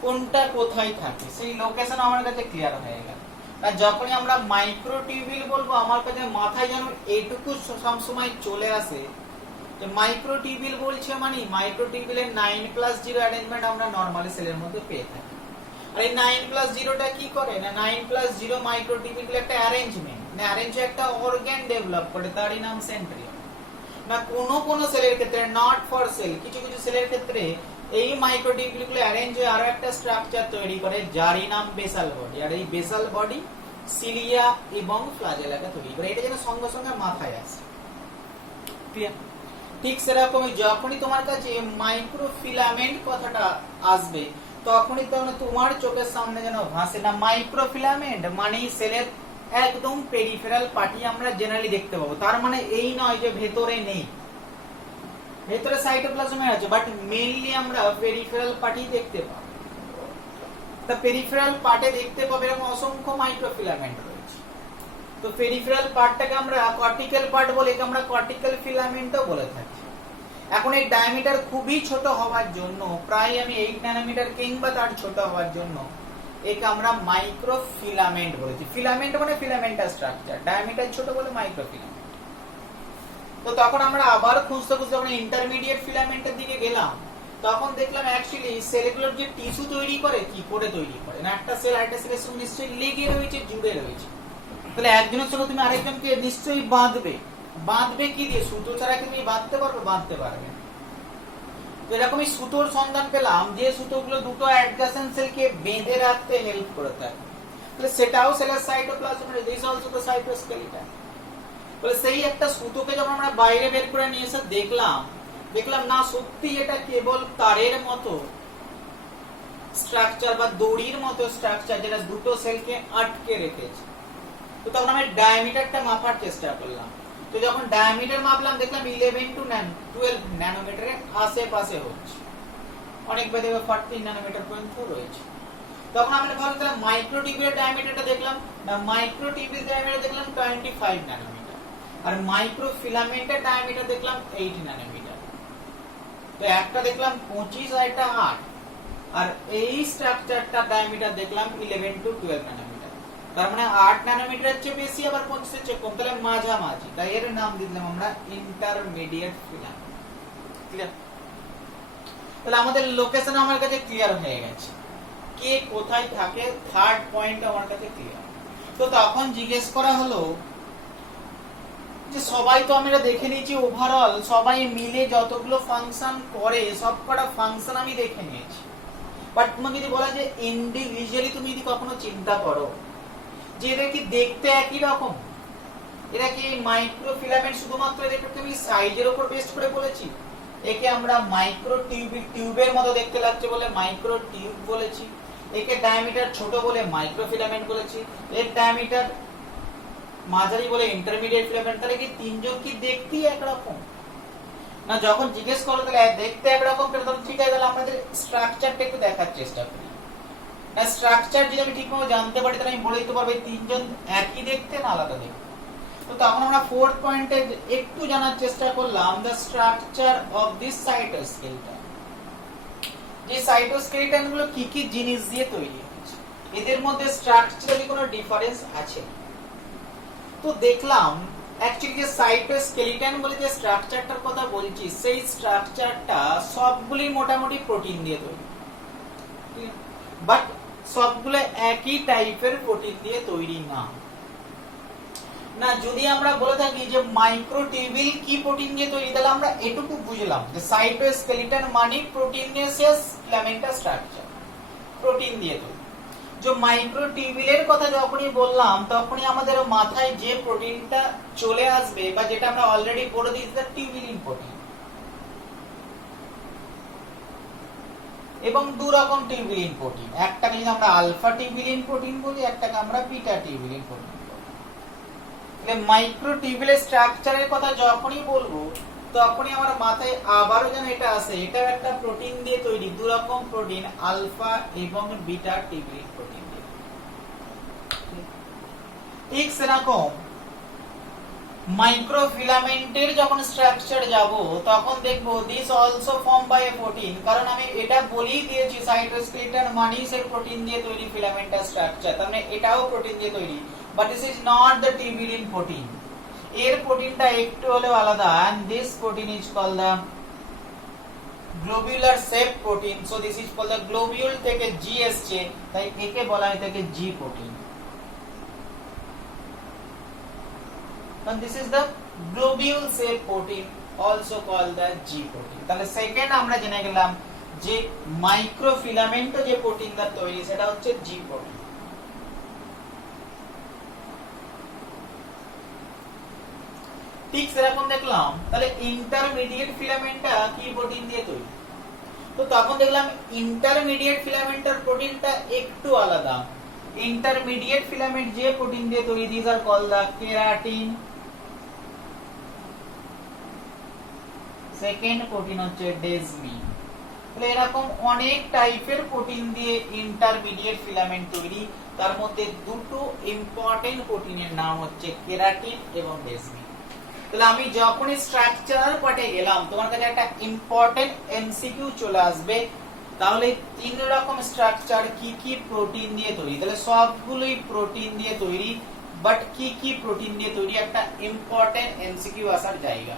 কোনটা কোথায় থাকে, সেই লোকেশন আমার কাছে ক্লিয়ার হয়ে গেল। আর যখনই আমরা মাইক্রোটিবিউল বলবো আমার কাছে মাথায় যেন এইটুকু সবসময় চলে আসে যে মাইক্রোটিবিউল বলছে মানে মাইক্রোটিবিউলের 9+0 অ্যারেঞ্জমেন্ট আমরা নরমালি সেলের মধ্যে পেয়ে থাকি। আর এই 9+0টা কি করে না, 9+0 মাইক্রোটিবিউল একটা অ্যারেঞ্জমেন্ট, না অ্যারেঞ্জ একটা অর্গান ডেভেলপ করে, তারই নাম সেন্ট্রিওল। না কোন সেলের ক্ষেত্রে, নট ফর সেল, কিছু কিছু সেলের ক্ষেত্রে এই মাইক্রোটিবিউল গুলো অ্যারেঞ্জ হয়ে আরো একটা স্ট্রাকচার তৈরি করে যারই নাম বেসাল বডি। আর এই বেসাল বডি সিলিয়া এবং ফ্লাজেলাকে তৈরি করে। এটা যেন সঙ্গে সঙ্গে মাথায় আসে। ক্লিয়ার? ঠিক সেরকমই যখনই তোমার কাছে মাইক্রোফিলামেন্ট কথাটা আসবে তখনই তোমার চোখের সামনে যেন ভাসে না মাইক্রোফিলামেন্ট মানে সেলের একদম পেরিফেরাল পার্টি আমরা জেনারেলি দেখতে পাবো। তার মানে এই নয় যে ভেতরে নেই, ভেতরে সাইটোপ্লাজমে আছে, বাট মেইনলি আমরা পেরিফেরাল পার্টি দেখতে পাবো। তা পেরিফেরাল পার্টে দেখতে পাবো এরকম অসংখ্য মাইক্রোফিলামেন্ট রয়েছে। তো পেরিফেরাল পার্টটাকে আমরা কর্টিক্যাল পার্ট বলে, একে আমরা কর্টিক্যাল ফিলামেন্টও বলে থাকি। এখন এই ডায়ামিটার খুবই ছোট হওয়ার জন্য, প্রায় আমি 8 ন্যানোমিটার কিংবা তার ছোট হওয়ার জন্য একে আমরা মাইক্রোফিলামেন্ট বলেছি। ফিলামেন্ট মানে ফিলামেন্টাল স্ট্রাকচার, ডায়ামিটার ছোট বলে মাইক্রোফিলামেন্ট। তো তখন আমরা আবার খুঁজতে খুঁজতে যখন ইন্টারমিডিয়েট ফিলামেন্টের দিকে গেলাম তখন দেখলাম অ্যাকচুয়ালি সেলগুলোর যে টিস্যু তৈরি করে কি করে তৈরি করে না, একটা সেল আরেকটা সেলের সঙ্গে নিশ্চয়ই লেগে রয়েছে, জুড়ে রয়েছে। তাহলে একজনের সঙ্গে তুমি আরেকজনকে নিশ্চয়ই বাঁধবে কি দিয়ে? সুতো ছাড়া কি তুমি বাঁধতে পারবে? বাঁধতে পারবে না। তো এরকমই সুতোর সন্ধান পেলাম যে সুতোগুলো দুটো অ্যাডজাসেন্ট সেলকে বেঁধে রাখতে হেল্প করে থাকে। তাহলে সেটাও সেলের cytoplasm, this also the cytoskeleton. তাহলে সেই একটা সুতোকে যখন আমরা বাইরে বের করে নিয়ে এসে দেখলাম না সত্যি এটা কেবল তারের মতো স্ট্রাকচার বা দড়ির মতো স্ট্রাকচার যেটা দুটো সেলকে আটকে রেখেছে। তো তখন আমি ডায়ামিটারটা মাপার চেষ্টা করলাম। তো যখন ডায়ামিটার মাপলাম দেখলাম 11 to 12 ন্যানোমিটারের আশেপাশে হচ্ছে, অনেক বেদে 40 ন্যানোমিটার পর্যন্ত রয়েছে। তখন আমি ভাবলাম মাইক্রোটিবিউলের ডায়ামিটারটা দেখলাম না, মাইক্রোটিবিউল ডায়ামিটার দেখলাম 25 ন্যানোমিটার, আর মাইক্রোফিলামেন্টের ডায়ামিটার দেখলাম 8 ন্যানোমিটার। তো একটা দেখলাম 25 আর একটা 8, আর এই স্ট্রাকচারটা ডায়ামিটার দেখলাম 11 to 12 ন্যানোমিটার। তার মানে 8 ন্যানোমিটারের চেয়ে বেশি আবার 25 এর চেয়ে কম, তাহলে মাঝামাঝি। তাই এর নাম দিলাম আমরা ইন্টারমিডিয়েট ফিলামেন্ট। ক্লিয়ার? তাহলে আমাদের লোকেশন আমার কাছে ক্লিয়ার হয়ে গেছে, কে কোথায় থাকে। থার্ড পয়েন্ট আমার কাছে ক্লিয়ার। তো তখন জিজ্ঞেস করা হলো যে সবাই তো আমরা দেখে নিয়েছি ওভারঅল, সবাই মিলে যতগুলো ফাংশন করে সবকটা ফাংশন আমি দেখে নিয়েছি, বাট তোমাকে যদি বলা যে ইন্ডিভিজুয়ালি তুমি যদি কখনো চিন্তা করো যে এদের কি দেখতে একই রকম, এরা কি মাইক্রোফিলামেন্ট শুধুমাত্র এদেরকে আমি সাইজের উপর বেস্ট করে বলেছি? একে আমরা মাইক্রো টিউবের মতো দেখতে লাগছে বলে মাইক্রো টিউব বলেছি। একে ডায়ামিটার ছোট বলে মাইক্রোফিলামেন্ট বলেছি। এর ডায়ামিটার মাঝারি বলে ইন্টারমিডিয়েট ফিলামেন্ট। তাহলে কি তিনজন কি দেখতেই একরকম না? যখন জিজ্ঞেস করো তাহলে দেখতে একরকম কেন, তখন ঠিক আছে তাহলে আমাদের স্ট্রাকচারটা একটু দেখার চেষ্টা করি। না স্ট্রাকচার যদি আমি ঠিকমতো জানতে পারি তাহলে আমি বলে দিতে পারবো তিনজন একই দেখতে না আলাদা দেখতে। তো তখন আমরা ফোর্থ পয়েন্টে একটু জানার চেষ্টা করলাম the structure of this cytoskeleton. যে সাইটোস্কেলিটন গুলো কি কি জিনিস দিয়ে তৈরি হয়েছে, এদের মধ্যে স্ট্রাকচারালি কোনো ডিফারেন্স আছে? তো দেখলাম অ্যাকচুয়ালি যে সাইটোস্কেলিটন বলে যে স্ট্রাকচারটার কথা বলছি সেই স্ট্রাকচারটা সবগুলি মোটামুটি প্রোটিন দিয়ে তৈরি, বাট সবগুলো একই টাইপের প্রোটিন দিয়ে তৈরি না। না যদি আমরা বলে থাকি যে মাইক্রোটিউবিল কি প্রোটিন দিয়ে তৈরি, তাহলে আমরা এটুকু বুঝলাম যে সাইটোস্কেলিটন মানে প্রোটিনেসিয়াস ফিলামেন্টাস স্ট্রাকচার, প্রোটিন দিয়ে তৈরি। যে মাইক্রোটিউবিলের কথা যখনই বললাম তখনই আমাদের মাথায় যে প্রোটিনটা চলে আসবে বা যেটা আমরা অলরেডি পড়ে দিয়েছি টিউবিলিন প্রোটিন। এবং দু রকম টিউবিলিন প্রোটিন, একটাকে যদি আমরা আলফা টিউবিলিন প্রোটিন বলি, একটাকে আমরা বিটা টিউবিলিন প্রোটিন বলি। মাইক্রোটিউবিলের স্ট্রাকচারের কথা যখনই বলবো তখনই আমার মাথায় আবারও যেন এটা আসে, এটাও একটা প্রোটিন দিয়ে তৈরি, দু রকম প্রোটিন আলফা এবং বিটা টিউবিলিন প্রোটিন দিয়ে। ঠিক সেরকম মাইক্রোফিলামেন্টের যখন স্ট্রাকচার যাব তখন দেখব this also form by a protein, কারণ আমি এটা বলেই দিয়েছি সাইটোস্কেলিটন মানে সেল প্রোটিন দিয়ে তৈরি ফিলামেন্টাস স্ট্রাকচার, তার মানে এটাও প্রোটিন দিয়ে তৈরি। But this is not the tubulin protein. এর প্রোটিনটা একটু হলেও আলাদা, and this protein is called the globular shape protein. So this is called the globule থেকে G এসছে, তাই একে বলা হয় থাকে G protein. And this is the globule shape protein, also called the G protein. তাহলে সেকেন্ড আমরা জেনে গেলাম যে মাইক্রোফিলামেন্ট যে প্রোটিন দ্বারা তৈরি সেটা হচ্ছে G protein। ঠিক সেরকম দেখলাম তাহলে ইন্টারমিডিয়েট ফিলামেন্টটা কি প্রোটিন দিয়ে তৈরি। তো তখন দেখলাম ইন্টারমিডিয়েট ফিলামেন্টের প্রোটিনটা একটু আলাদা। ইন্টারমিডিয়েট ফিলামেন্ট যে প্রোটিন দিয়ে তৈরি this are called the keratin. Second protein হচ্ছে ডেসমিন। তাহলে এরকম অনেক টাইপের প্রোটিন দিয়ে ইন্টারমিডিয়েট ফিলামেন্ট তৈরি, তার মধ্যে দুটো ইম্পর্টেন্ট প্রোটিনের নাম হচ্ছে কেরাটিন এবং ডেসমিন। তাহলে আমি যখনই স্ট্রাকচারাল পার্টে গেলাম তোমার কাছে একটা ইম্পর্টেন্ট এমসিকিউ চলে আসবে, তাহলে তিন রকম স্ট্রাকচার কি কি প্রোটিন দিয়ে তৈরি, তাহলে সবগুলোই প্রোটিন দিয়ে তৈরি, বাট কি কি প্রোটিন দিয়ে তৈরি একটা ইম্পর্টেন্ট এমসিকিউ আসার জায়গা।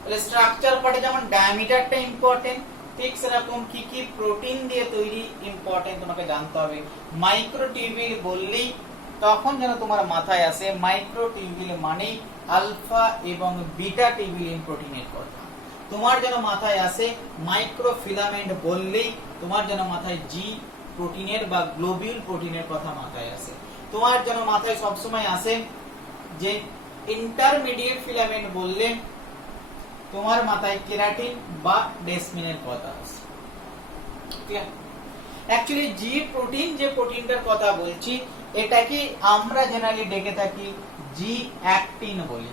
তাহলে স্ট্রাকচার পার্টে যেমন ডায়ামিটারটা ইম্পর্টেন্ট, ঠিক সেরকম কি কি প্রোটিন দিয়ে তৈরি ইম্পর্টেন্ট তোমাকে জানতে হবে। মাইক্রোটিউবিল বললেই তখন যেন তোমার মাথায় আসে মাইক্রোটিউবিল মানে আলফা এবং বিটা টিউবিলিন প্রোটিনের কথা। তোমার যেন মাথায় আসে মাইক্রোফিলামেন্ট বললেই তোমার যেন মাথায় জি প্রোটিনের বা গ্লোবিউল প্রোটিনের কথা মাথায় আসে। তোমার যেন মাথায় সবসময় আসে যে ইন্টারমিডিয়েট ফিলামেন্ট বললে তোমার মাথায় কেরাটিন বা ডেসমিনের কথা আসে। অ্যাকচুয়ালি জি প্রোটিন যে প্রোটিনটার কথা বলছি এটাকে আমরা জেনারেলি ডেকে থাকি জি অ্যাক্টিন বলি,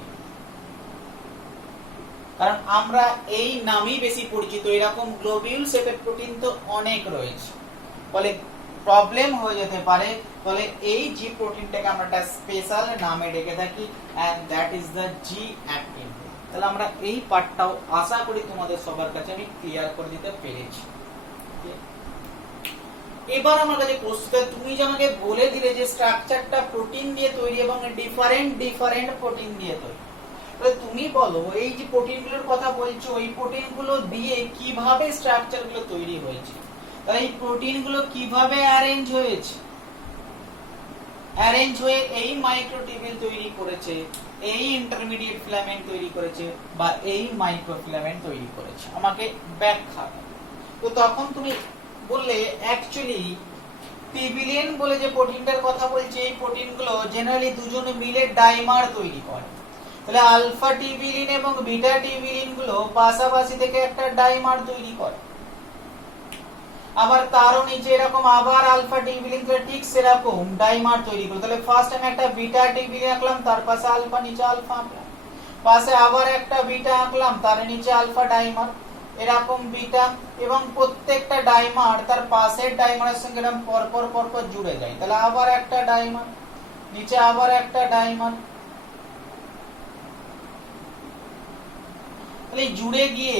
কারণ আমরা এই নামই বেশি পরিচিত। এরকম গ্লোবিউল শেপের প্রোটিন তো অনেক রয়েছে, ফলে প্রবলেম হয়ে যেতে পারে। ফলে এই জি প্রোটিনটাকে আমরা একটা স্পেশাল নামে ডেকে থাকি, and that is the G actin. তাহলে আমরা এই পার্টটাও আশা করি তোমাদের সবার কাছে আমি ক্লিয়ার করে দিতে পেরেছি। এবার আমার কাছে প্রশ্ন, তুমি যে আমাকে বলে দিলে যে স্ট্রাকচারটা প্রোটিন দিয়ে তৈরি এবং ডিফারেন্ট প্রোটিন দিয়ে তৈরি, তাহলে তুমি বলো এই যে প্রোটিনগুলোর কথা বলছো এই প্রোটিনগুলো দিয়ে কিভাবে স্ট্রাকচারগুলো তৈরি হয়েছে, তাহলে এই প্রোটিনগুলো কিভাবে অ্যারেঞ্জ হয়েছে, অ্যারেঞ্জ হয়ে এই মাইক্রোটিউবিল তৈরি করেছে, এই ইন্টারমিডিয়েট ফিলামেন্ট তৈরি করেছে বা এই মাইক্রোফিলামেন্ট তৈরি করেছে, আমাকে ব্যাখ্যা। তো তখন তুমি বললে অ্যাকচুয়ালি টিউবিলিন বলে যে প্রোটিনটার কথা বলছি, এই প্রোটিনগুলো জেনারেলি দুজন মিলে ডাইমার তৈরি করে। তাহলে আলফা টিউবিলিন এবং বিটা টিউবিলিন গুলো পাশাপাশি থেকে একটা ডাইমার তৈরি করে। আবার তারও নিচে এরকম আবার আলফা টিউবিলিন গুলো ঠিক সেরকম ডাইমার তৈরি করে। তাহলে ফার্স্ট আমি একটা বিটা টিউবিলিন আঁকলাম, তার পাশে আলফা, নিচে আলফা আঁকলাম, পাশে আবার একটা বিটা আঁকলাম, তার নিচে আলফা ডাইমার, এরকম বিটা, এবং প্রত্যেকটা ডাইমার তার পাশের ডাইমারের সঙ্গে এরকম পরপর পরপর জুড়ে যায়। তাহলে আবার একটা ডাইমার, নিচে আবার একটা ডাইমার, তাহলে জুড়ে গিয়ে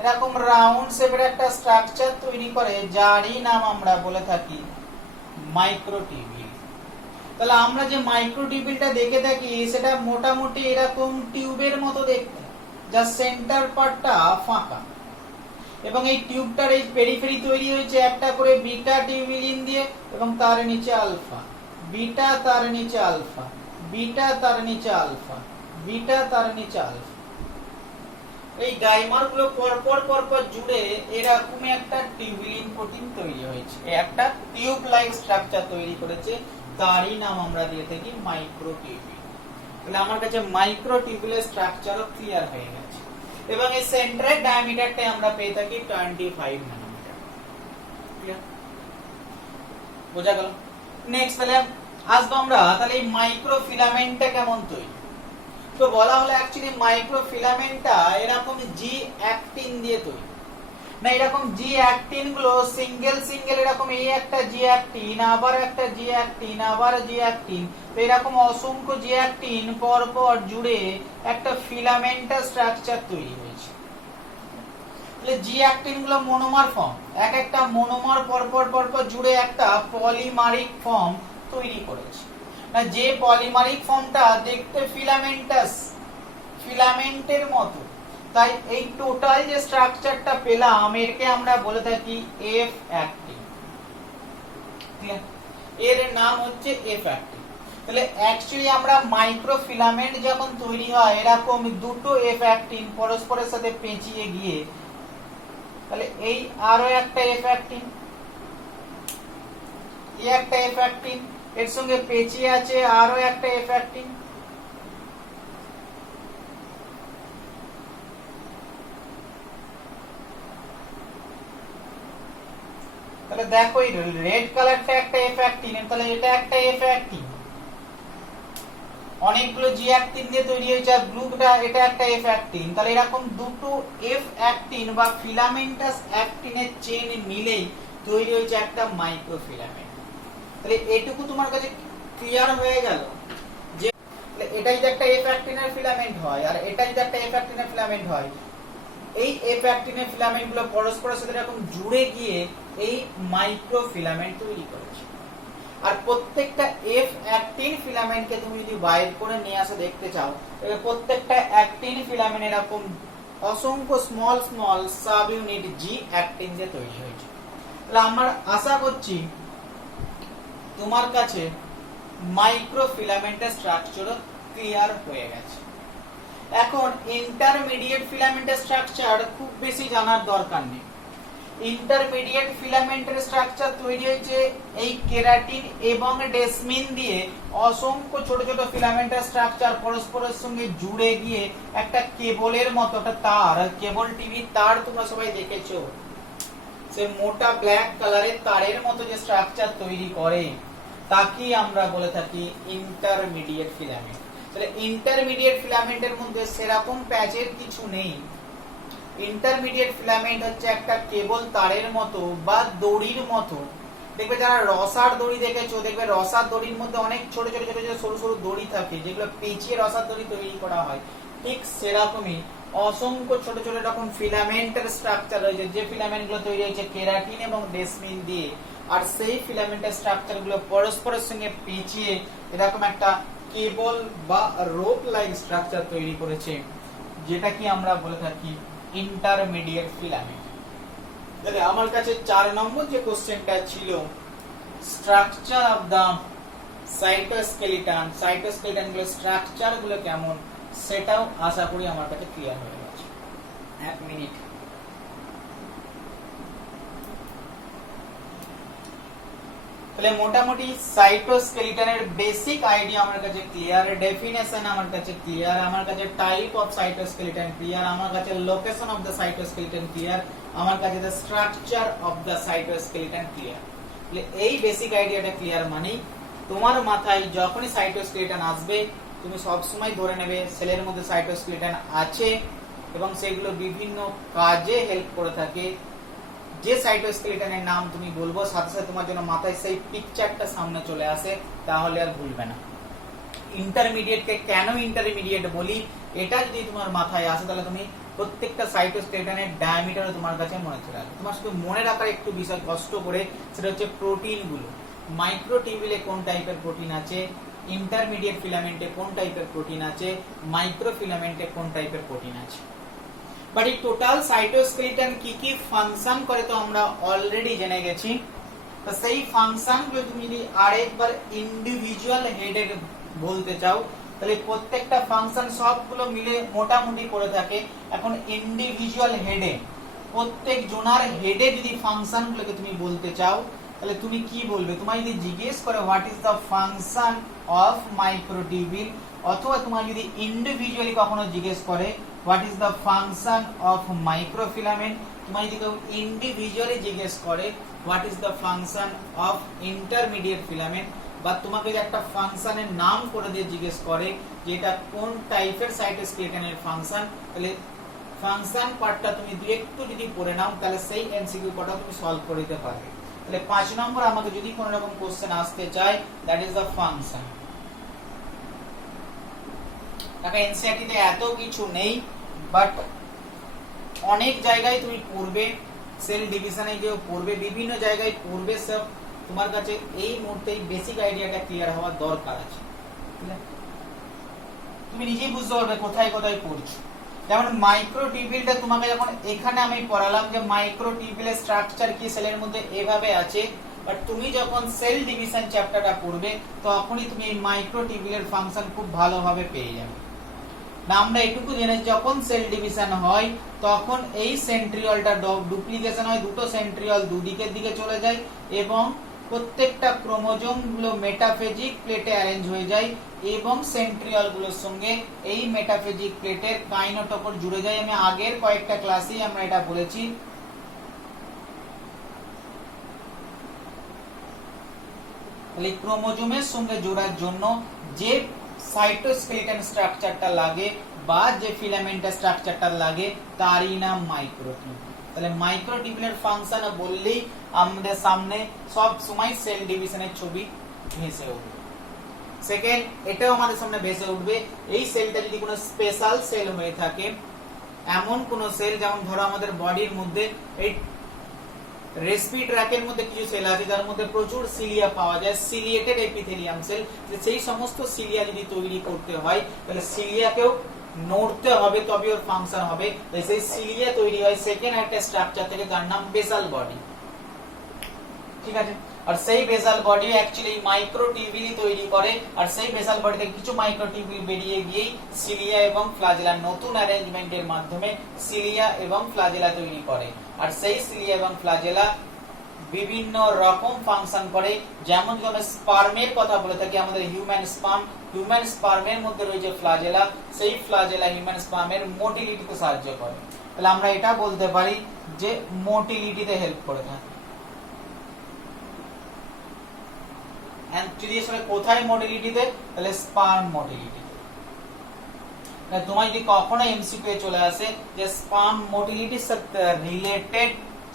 এরকম রাউন্ড শেপের একটা স্ট্রাকচার তৈরি করে, যারই নাম আমরা বলে থাকি মাইক্রোটিউবিউল। তাহলে আমরা যে মাইক্রোটিউবিউলটা দেখে থাকি সেটা মোটামুটি এরকম টিউবের মতো দেখতে, যার সেন্টার পার্টটা ফাঁকা, এবং এই টিউবটার এই পেরিফেরি তৈরি হয়েছে একটা করে বিটা টিউবিলিন দিয়ে, এবং তার নিচে আলফা, বিটা তার নিচে আলফা, বিটা তার নিচে আলফা, বিটা তার নিচে আলফা। এই ডাইমার গুলো পরপর পরপর জুড়ে এরকম একটা টিউবিলিন প্রোটিন তৈরি হয়েছে, একটা টিউব লাইক স্ট্রাকচার তৈরি করেছে, তারই নাম আমরা দিয়ে থাকি মাইক্রোটিউবিউল। তাহলে আমার কাছে মাইক্রোটিউবিউলের স্ট্রাকচারও ক্লিয়ার হয়ে গেছে, এবং এই সেন্টারের ডায়ামিটারটা আমরা পেয়ে থাকি 25 ন্যানোমিটার। ক্লিয়ার? বোঝা গেল? নেক্সট তাহলে আসবো আমরা, তাহলে এই মাইক্রোফিলামেন্টটা কেমন তৈরি। তো বলা হলো অ্যাকচুয়ালি মাইক্রোফিলামেন্টটা এরকম জি অ্যাক্টিন দিয়ে তৈরি। না, এরকম জি অ্যাক্টিন গুলো সিঙ্গেল সিঙ্গেল এরকম, এই একটা জি অ্যাক্টিন, আবার একটা জি অ্যাক্টিন, আবার জি অ্যাক্টিন, তো এরকম অসংখ্য জি অ্যাক্টিন পরপর জুড়ে একটা ফিলামেন্টাস স্ট্রাকচার তৈরি হয়েছে। তাহলে জি অ্যাক্টিন গুলো মনোমার ফর্ম, এক একটা মনোমার পরপর পরপর জুড়ে একটা পলিমারিক ফর্ম তৈরি করেছে। না, যে পলিমারিক ফর্মটা দেখতে ফিলামেন্টাস, ফিলামেন্টের মতো, তাই এই টোটাল যে স্ট্রাকচারটা পেলাম এরকে আমরা বলে থাকি এফ অ্যাক্টিন। এর নাম হচ্ছে এফ অ্যাক্টিন। তাহলে অ্যাকচুয়ালি আমরা মাইক্রোফিলামেন্ট যখন তৈরি হয় এরকম দুটো এফ অ্যাক্টিন পরস্পরের সাথে পেঁচিয়ে গিয়ে, তাহলে এই আরো একটা এফ অ্যাক্টিন, এই একটা এফ অ্যাক্টিন, এর সঙ্গে পেঁচিয়ে আছে আরো একটা এফ অ্যাক্টিন, তাহলে দেখো এই রেড কালারটা একটা এফ অ্যাক্টিন, তাহলে এটা একটা এফ অ্যাক্টিন, অনেকগুলো জি অ্যাক্টিন দিয়ে তৈরি হয়েছে, আর ব্লুটা এটা একটা এফ অ্যাক্টিন। তাহলে এরকম দুটো এফ অ্যাক্টিন বা ফিলামেন্টাস অ্যাক্টিনের চেইন মিলেই তৈরি হয়েছে একটা মাইক্রোফিলামেন্ট। তাহলে এটুকু তোমার কাছে ক্লিয়ার হয়ে গেল যে এটাই যে একটা এফ অ্যাক্টিনের ফিলামেন্ট হয়, আর এটাই যে একটা এফ অ্যাক্টিনের ফিলামেন্ট হয়, এই এফ অ্যাক্টিনের ফিলামেন্ট গুলো পরস্পরের সাথে এরকম জুড়ে গিয়ে এই মাইক্রোফিলামেন্ট তৈরি করেছে। আর প্রত্যেকটা এফ অ্যাক্টিন ফিলামেন্টকে তুমি যদি বাইর করে নিয়ে আসে দেখতে চাও, তাহলে প্রত্যেকটা অ্যাক্টিন ফিলামেন্ট এরকম অসংখ্য স্মল স্মল সাব ইউনিট জি অ্যাক্টিন দিয়ে তৈরি হয়েছে। তাহলে আমরা আশা করছি তোমার কাছে মাইক্রোফিলামেন্টের স্ট্রাকচার ক্লিয়ার হয়ে গেছে। এখন ইন্টারমিডিয়েট ফিলামেন্টের স্ট্রাকচার খুব বেশি জানার দরকার নেই। ইন্টারমিডিয়েট ফিলামেন্টের স্ট্রাকচার তৈরি হয়েছে এই কেরাটিন এবং ডেসমিন দিয়ে, অসংখ্য ছোট ছোট ফিলামেন্টের স্ট্রাকচার পরস্পরের সঙ্গে জুড়ে গিয়ে একটা কেবলের মতো, একটা তার, কেবল টিভির তার তোমরা সবাই দেখেছো, সে মোটা ব্ল্যাক কালারের তারের মতো যে স্ট্রাকচার তৈরি করে তাকেই আমরা বলে থাকি ইন্টারমিডিয়েট ফিলামেন্ট। তাহলে ইন্টারমিডিয়েট ফিলামেন্টের মধ্যে সেরকম প্যাচের কিছু নেই। ইন্টারমিডিয়েট ফিলামেন্ট হচ্ছে একটা কেবল তারের মতো বা দড়ির মতো। দেখবে যারা রসার দড়ি দেখেছো, দেখবে রসার দড়ির মধ্যে অনেক ছোট ছোট ছোট ছোট সরু সরু দড়ি থাকে, যেগুলো পেঁচিয়ে রসার দড়ি তৈরি করা হয়। ঠিক সেরকমই অসংখ্য ছোট ছোট রকম ফিলামেন্টের স্ট্রাকচার রয়েছে, যে ফিলামেন্ট গুলো তৈরি হয়েছে কেরাটিন এবং ডেসমিন দিয়ে, আর সেই ফিলামেন্টের স্ট্রাকচার গুলো পরস্পরের সঙ্গে পেঁচিয়ে এরকম একটা কেবল বা রোপ লাইক স্ট্রাকচার তৈরি করেছে, যেটা কি আমরা বলে থাকি ইন্টারমিডিয়েট ফিলামেন্ট। তাহলে আমার কাছে 4 নম্বর যে কোশ্চেনটা ছিল, structure of the cytoskeleton, cytoskeleton গুলো স্ট্রাকচার গুলো কেমন, সেটাও আশা করি আমার কাছে ক্লিয়ার হয়ে গেছে। 1 মিনিট। তাহলে মোটামুটি সাইটোস্কেলিটনের বেসিক আইডিয়া আমার কাছে ক্লিয়ার, ডেফিনেশন আমার কাছে ক্লিয়ার, আমার কাছে টাইপ অফ সাইটোস্কেলিটন ক্লিয়ার, আমার কাছে location of the cytoskeleton clear, আমার কাছে the structure of the cytoskeleton clear. তাহলে এই বেসিক আইডিয়াটা ক্লিয়ার মানে তোমার মাথায় যখনই সাইটোস্কেলিটন আসবে তুমি সব সময় ধরে নেবে সেলের মধ্যে সাইটোস্কেলিটন আছে এবং সেগুলো বিভিন্ন কাজে হেল্প করে থাকে। যে সাইটোস্কেলিটনের নাম তুমি বলবো সাথে সাথে তোমার জন্য মাথায় সেই পিকচারটা সামনে চলে আসে, তাহলে আর ভুলবে না। ইন্টারমিডিয়েটকে কেন ইন্টারমিডিয়েট বলি এটা যদি তোমার মাথায় আসে তাহলে তুমি প্রত্যেকটা সাইটোস্কেলিটনের ডায়ামিটারও তোমার কাছে মনে চলে আসবে। তোমার শুধু মনে রাখার একটু বিষয় কষ্ট করে, সেটা হচ্ছে প্রোটিনগুলো। মাইক্রোটিউবিউলে কোন টাইপের প্রোটিন আছে, ইন্টারমিডিয়েট ফিলামেন্টে কোন টাইপের প্রোটিন আছে, মাইক্রোফিলামেন্টে কোন টাইপের প্রোটিন আছে। বাট এই টোটাল সাইটোস্কেলিটন কি কি ফাংশন করে তো আমরা অলরেডি জেনে গেছি। তো সেই ফাংশন গুলো তুমি যদি আরেকবার ইন্ডিভিজুয়াল হেডে বলতে চাও তাহলে প্রত্যেকটা ফাংশন সবগুলো মিলে মোটামুটি করে থাকে। এখন ইন্ডিভিজুয়াল হেডে প্রত্যেক জোনার হেডে যদি ফাংশন গুলোকে তুমি বলতে চাও তাহলে তুমি কি বলবে? তোমায় যদি জিজ্ঞেস করে what is the function of microtubule, অথবা তোমায় যদি ইন্ডিভিজুয়ালি কখনো জিজ্ঞেস করে what is the function of microfilament, তোমায় যদি কেউ ইন্ডিভিজুয়ালি জিজ্ঞেস করে what is the function of intermediate filament, বা তোমাকে যে একটা ফাংশনের নাম করে দিয়ে জিজ্ঞেস করে যে এটা কোন টাইপের সাইটোস্কেলিটনের ফাংশন, তাহলে ফাংশন পার্টটা তুমি একটু যদি পড়ে নাও তাহলে সেই এমসিকিউ পার্টটা তুমি সলভ করে দিতে পারবে। তাহলে 5 নম্বর আমাকে যদি কোনো রকম কোশ্চেন আসতে চায় দ্যাট ইজ দ্য ফাংশন। টাকা এনসিইআরটি তে এত কিছু নেই, বাট অনেক জায়গায় তুমি পড়বে, সেল ডিভিশনে গিয়েও পড়বে, বিভিন্ন জায়গায় পড়বে। সব তোমার কাছে এই মুহূর্তে বেসিক আইডিয়াটা ক্লিয়ার হওয়ার দরকার আছে। তুমি নিজেই বুঝতে পারবে কোথায় কোথায় পড়ছো। যেমন মাইক্রোটিউবিউলটা তোমাকে যখন এখানে আমি পড়ালাম যে মাইক্রোটিউবিউলের স্ট্রাকচার কি সেলের মধ্যে এভাবে আছে, বাট তুমি যখন সেল ডিভিশন চ্যাপ্টারটা পড়বে তখনই তুমি এই মাইক্রোটিউবিউলের ফাংশন খুব ভালোভাবে পেয়ে যাবে। না আমরা এটুকু জেনে যখন সেল ডিভিশন হয় তখন এই সেন্ট্রিওলটা ডুপ্লিকেশন হয়, দুটো সেন্ট্রিওল দুদিকের দিকে চলে যায় এবং প্রত্যেকটা ক্রোমোজোম গুলো মেটাফেজিক প্লেটে অ্যারেঞ্জ হয়ে যায় এবং সেন্ট্রিওল গুলোর সঙ্গে এই মেটাফেজিক প্লেটের কাইনোটোকর জুড়ে যায়। আমি আগের কয়েকটা ক্লাসেই আমরা এটা বলেছি। তাহলে ক্রোমোজোমের সঙ্গে জোড়ার জন্য যে সাইটোস্কেলিটন স্ট্রাকচারটা লাগে বা যে ফিলামেন্টের স্ট্রাকচারটা লাগে তারই নাম মাইক্রোটিউবিউল। তাহলে মাইক্রোটিউবিউলের ফাংশন বললেই আমাদের সামনে সব সময় সেল ডিভিশনের ছবি ভেসে উঠবে। সেকেন্ড, এটাও আমাদের সামনে ভেসে উঠবে এই সেলটা যদি কোনো স্পেশাল সেল হয়ে থাকে, এমন কোন সেল যেমন ধরো আমাদের বডির মধ্যে এই রেসপি ট্র্যাকের মধ্যে কিছু সেল আছে যার মধ্যে প্রচুর সিলিয়া পাওয়া যায়, সিলিয়েটেড এপিথেলিয়াম সেল। সেই সমস্ত সিলিয়া যদি তৈরি করতে হয় তাহলে সিলিয়াকেও নড়তে হবে তবে ওর ফাংশন হবে। সেই সিলিয়া তৈরি হয় সেকেন্ড একটা স্ট্রাকচার থেকে যার নাম বেসাল বডি। ঠিক আছে, আর সেই বেসাল বডি অ্যাকচুয়ালি মাইক্রোটিউবিউল তৈরি করে, আর সেই বেসাল বডি থেকে কিছু মাইক্রোটিউবিউল বেরিয়ে গিয়ে সিলিয়া এবং ফ্লাজেলা নতুন অ্যারেঞ্জমেন্টের মাধ্যমে সিলিয়া এবং ফ্লাজেলা তৈরি করে। আর সেই সিলিয়া এবং ফ্লাজেলা বিভিন্ন রকম ফাংশন করে। যেমন আমরা স্পার্মের কথা বলে থাকি, আমাদের হিউম্যান স্পার্মের মধ্যে রয়েছে ফ্লাজেলা, সেই ফ্লাজেলা হিউম্যান স্পার্মের মোটিলিটিতে সাহায্য করে। তাহলে আমরা এটা বলতে পারি যে মোটিলিটিতে হেল্প করে থাকে। কোথায় মোটিলিটিতে? তাহলে স্পার্ম মোটিলিটিতে। তোমার যদি কখনো এমসিকিউ চলে আসে যে স্পার্ম মোটিলিটির সাথে রিলেটেড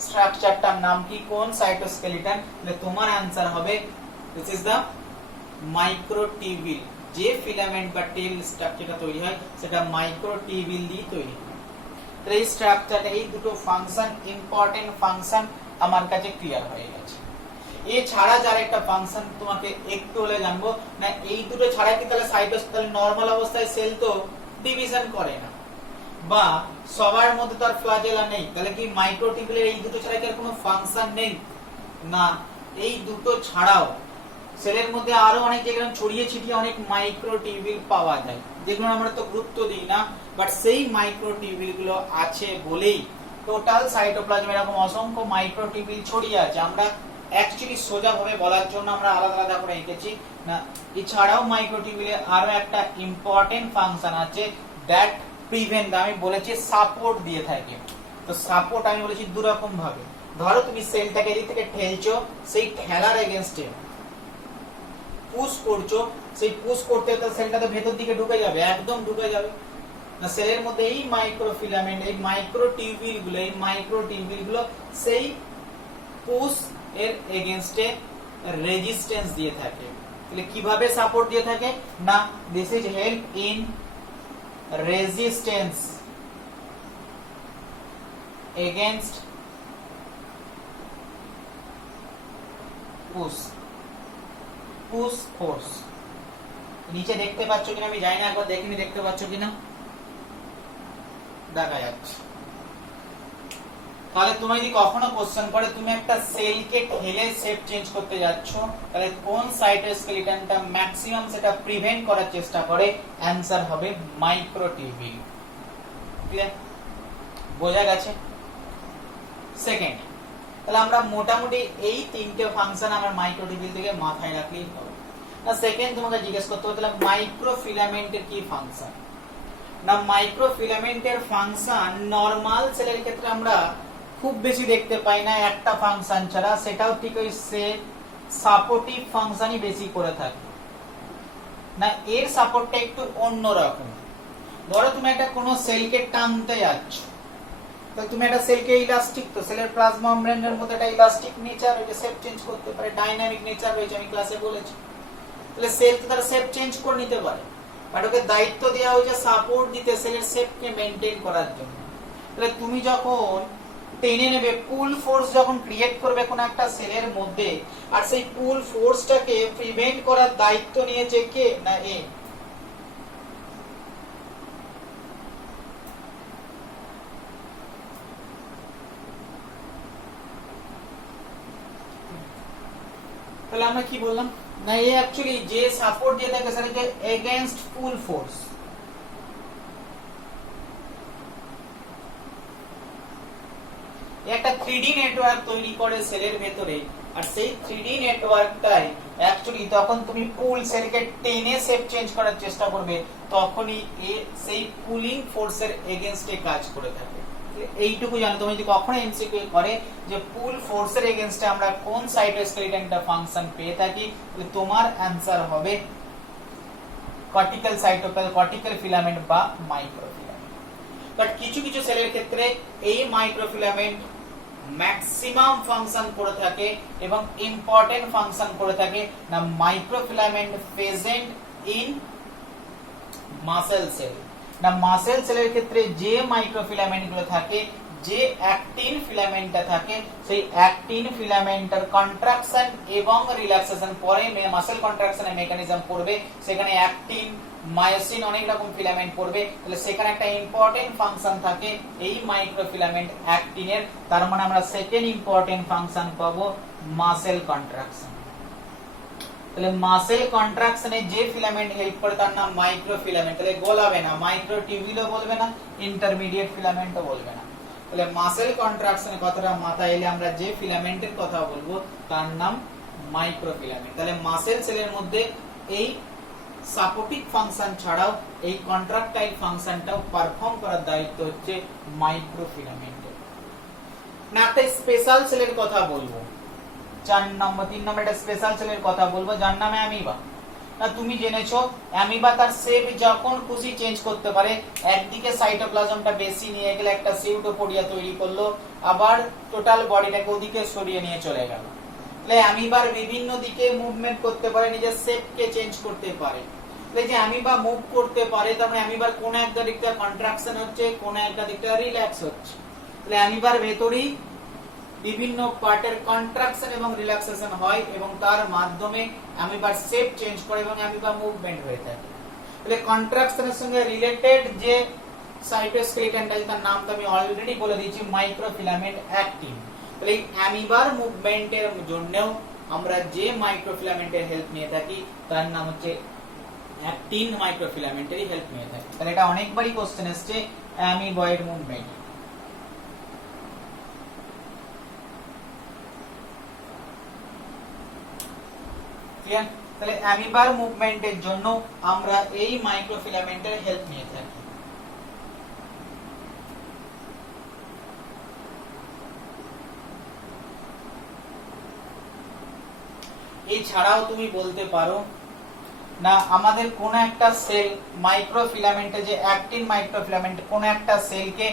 স্ট্রাকচারটার নাম কি, কোন সাইটোস্কেলিটন, তাহলে তোমার आंसर হবে দিস ইজ দা মাইক্রোটিউবিউল। যে ফিলামেন্ট বা টেল স্ট্রাকচারটা তৈরি হয় সেটা মাইক্রোটিউবিউল দিয়ে তৈরি হয়। তাহলে এই স্ট্রাকচারটা, এই দুটো ফাংশন, ইম্পর্টেন্ট ফাংশন আমার কাছে ক্লিয়ার হয়ে গেছে। এছাড়া যার একটা ফাংশন তোমাকে একটু হলে জানবো না, এই দুটো ছাড়া কি তাহলে সাইটোস্কেল নরমাল অবস্থায় সেল তো ডিভিশন করে না, বা সবার মধ্যে তার ফ্লাজেলা নেই, তাহলে কি মাইক্রোটিউবিউলের এই দুটো ছাড়া কি আর কোনো ফাংশন নেই? না, এই দুটো ছাড়াও সেলের মধ্যে আরো অনেক জায়গায় ছড়িয়ে ছিটিয়ে অনেক মাইক্রোটিউবিউল পাওয়া যায়, যেগুলো আমরা তো গুরুত্ব দিই না, বাট সেই মাইক্রোটিউবিউল গুলো আছে বলেই টোটাল সাইটোপ্লাজমে এরকম অসংখ্য মাইক্রোটিউবিউল ছড়িয়ে আছে। আমরা অ্যাকচুয়ালি সোজা ভাবে বলার জন্য আমরা আলাদা আলাদা করে এঁকেছি না। এছাড়াও মাইক্রোটিউবিউলে আরো একটা ইম্পর্টেন্ট ফাংশন আছে, দ্যাট প্রিভেন্ট, আমি বলেছি সাপোর্ট দিয়ে থাকে। তো সাপোর্ট আমি বলেছি দু রকম ভাবে। ধরো তুমি সেলটাকে এদিক থেকে ঠেলছো, সেই ঠেলার এগেইনস্টে পুশ করছো, সেই পুশ করতে তো সেলটা তো ভেতর দিকে ঢুকে যাবে, একদম ঢুকে যাবে না। সেলের মধ্যে এই মাইক্রোফিলামেন্ট, এই মাইক্রোটিউবিউল গুলো সেই পুশ এর এগেইনস্টে রেজিস্ট্যান্স দিয়ে থাকে। তাহলে কিভাবে সাপোর্ট দিয়ে থাকে না, this is help in resistance against push force. নিচে দেখতে পাচ্ছ কিনা আমি জানি না, একবার দেখিনি, দেখতে পাচ্ছ কিনা, দেখা যাচ্ছে। তাহলে তুমি যদি কখনো কোশ্চেন করে তুমি একটা সেলকে ঠেলে শেপ চেঞ্জ করতে যাচ্ছ, তাহলে কোন সাইটোস্কেলিটনটা ম্যাক্সিমাম সেটা প্রিভেন্ট করার চেষ্টা করে, অ্যানসার হবে মাইক্রোটিউবিউল। ক্লিয়ার, বোঝা গেছে? সেকেন্ড, তাহলে আমরা মোটামুটি এই তিনটে ফাংশন আমার মাইক্রোটিউবিউল থেকে মাথায় রাখলেই হবে। না সেকেন্ড তোমাকে জিজ্ঞেস করতে হবে তাহলে মাইক্রোফিলামেন্টের কি ফাংশন। না মাইক্রোফিলামেন্টের ফাংশন নরমাল সেলের ক্ষেত্রে আমরা খুব বেশি দেখতে পাই না একটা ফাংশন ছাড়া, সেটাও ঠিক ওই সাপোর্টিভ ফাংশনই বেশি করে থাকে না। এর সাপোর্টটা একটু অন্যরকম। ধরো তুমি একটা কোনো সেলকে টানতে যাচ্ছ, তো তুমি একটা সেলকে ইলাস্টিক, তো সেলের প্লাজমা মেমব্রেনের মধ্যে একটা ইলাস্টিক নেচার রয়েছে, শেপ চেঞ্জ করতে পারে, ডাইনামিক নেচার রয়েছে, আমি ক্লাসে বলেছি। তাহলে সেল তো তার শেপ চেঞ্জ করে নিতে পারে, বাট ওকে দায়িত্ব দেওয়া হয়েছে সাপোর্ট দিতে সেলের শেপকে মেইনটেইন করার জন্য। তাহলে তুমি যখন টেনে নেবে, পুল ফোর্স যখন ক্রিয়েট করবে কোন একটা সেলের মধ্যে, আর সেই পুল ফোর্সটাকে প্রিভেন্ট করার দায়িত্ব নিয়েছে কে না এ। তাহলে আমরা কি বললাম না, এ অ্যাকচুয়ালি যে সাপোর্ট দিয়ে থাকে সেটা হচ্ছে এগেইনস্ট পুল ফোর্স। একটা 3D নেটওয়ার্ক তৈরি করে সেলের ভেতরে, আর সেই 3D নেটওয়ার্কটাই অ্যাকচুয়ালি তখন তুমি পুল সেলকে টেনে শেপ চেঞ্জ করার চেষ্টা করবে, তখনই এ সেই পুলিং ফোর্সের এগেইনস্টে কাজ করে থাকে। এইটুকু জানো। তুমি যদি কখনো এমসিকিউ করে যে পুল ফোর্সের এগেইনস্টে আমরা কোন সাইটোস্কেলিটনটা ফাংশন পেয়ে থাকি, তাহলে তোমার অ্যানসার হবে কর্টিক্যাল ফিলামেন্ট বা মাইক্রোফিলামেন্ট। বাট কিছু কিছু সেলের ক্ষেত্রে এই মাইক্রোফিলামেন্ট ম্যাক্সিমাম ফাংশন করে থাকে এবং ইম্পর্টেন্ট ফাংশন করে থাকে না microfilament present in muscle sell. না মাসেল সেলের ক্ষেত্রে যে মাইক্রোফিলামেন্ট গুলো থাকে, যে অ্যাক্টিন ফিলামেন্টটা থাকে, সেই অ্যাক্টিন ফিলামেন্টের কন্ট্রাকশন এবং রিল্যাক্সেশন পরে মাসেল কন্ট্রাকশনের মেকানিজম পড়বে, সেখানে অ্যাক্টিন মায়োসিন অনেক রকম ফিলামেন্ট পড়বে। তাহলে সেখানে একটা ইম্পর্টেন্ট ফাংশন থাকে এই মাইক্রোফিলামেন্ট অ্যাক্টিনের, তার মানে আমরা সেকেন্ড ইম্পর্টেন্ট ফাংশন পাবো মাসেল কন্ট্রাকশন। তাহলে মাসেল কন্ট্রাকশনে যে ফিলামেন্ট হেল্প করে তার নাম মাইক্রোফিলামেন্ট। তাহলে গোলাবে না, মাইক্রোটিউবিউলও বলবে না, ইন্টারমিডিয়েট ফিলামেন্টও বলবে না। তাহলে মাসেল কন্ট্রাকশনের কথাটা মাথায় এলে আমরা যে ফিলামেন্টের কথা বলবো তার নাম মাইক্রোফিলামেন্ট। তাহলে মাসেল সেলের মধ্যে এই সাপোর্টিভ ফাংশন ছাড়াও এই কন্ট্রাকটাইল ফাংশনটাও পারফর্ম করার দায়িত্ব হচ্ছে মাইক্রোফিলামেন্টের। না একটা স্পেশাল সেলের কথা বলবো, 3 নম্বর একটা স্পেশাল সেলের কথা বলবো যার নাম অ্যামিবা। না তুমি জেনেছো অ্যামিবা তার শেপ যখন খুশি চেঞ্জ করতে পারে, একদিকে সাইটোপ্লাজমটা বেশি নিয়ে গেলে একটা সিউডোপোডিয়া তৈরি করলো, আবার টোটাল বডিটাকে ওদিকে সরিয়ে নিয়ে চলে গেল। তাহলে অ্যামিবার বিভিন্ন দিকে মুভমেন্ট করতে পারে, নিজের শেপকে চেঞ্জ করতে পারে। তাহলে যে অ্যামিবা মুভ করতে পারে, তার মানে অ্যামিবার কোন একটা দিকটা কন্ট্রাকশন হচ্ছে, কোন একটা দিকটা রিল্যাক্স হচ্ছে। তাহলে অ্যামিবার ভেতরেই বিভিন্ন পার্টের কন্ট্রাকশন এবং রিল্যাক্সেশন হয় এবং তার মাধ্যমে অ্যামিবার শেপ চেঞ্জ করে এবং অ্যামিবা মুভমেন্ট হয়ে থাকে। তাহলে কন্ট্রাকশনের সঙ্গে রিলেটেড যে সাইটোস্কেলিটনটা, তার নাম তো আমি অলরেডি বলে দিয়েছি, মাইক্রোফিলামেন্ট অ্যাক্টিন। তাহলে এই অ্যামিবার মুভমেন্টের জন্যও আমরা যে মাইক্রোফিলামেন্টের হেল্প নিয়ে থাকি তার নাম হচ্ছে অ্যাক্টিন মাইক্রোফিলামেন্টেরই হেল্প নিয়ে থাকি। তাহলে এটা অনেকবারই কোশ্চেন এসেছে অ্যামিবয়েড মুভমেন্ট। ক্লিয়ার? তাহলে অ্যামিবার মুভমেন্টের জন্য আমরা এই মাইক্রোফিলামেন্টের হেল্প নিয়ে থাকি। এছাড়াও তুমি বলতে পারো না আমাদের কোন একটা সেল মাইক্রোফিলামেন্টে, যে অ্যাক্টিন মাইক্রোফিলামেন্ট কোন একটা সেলকে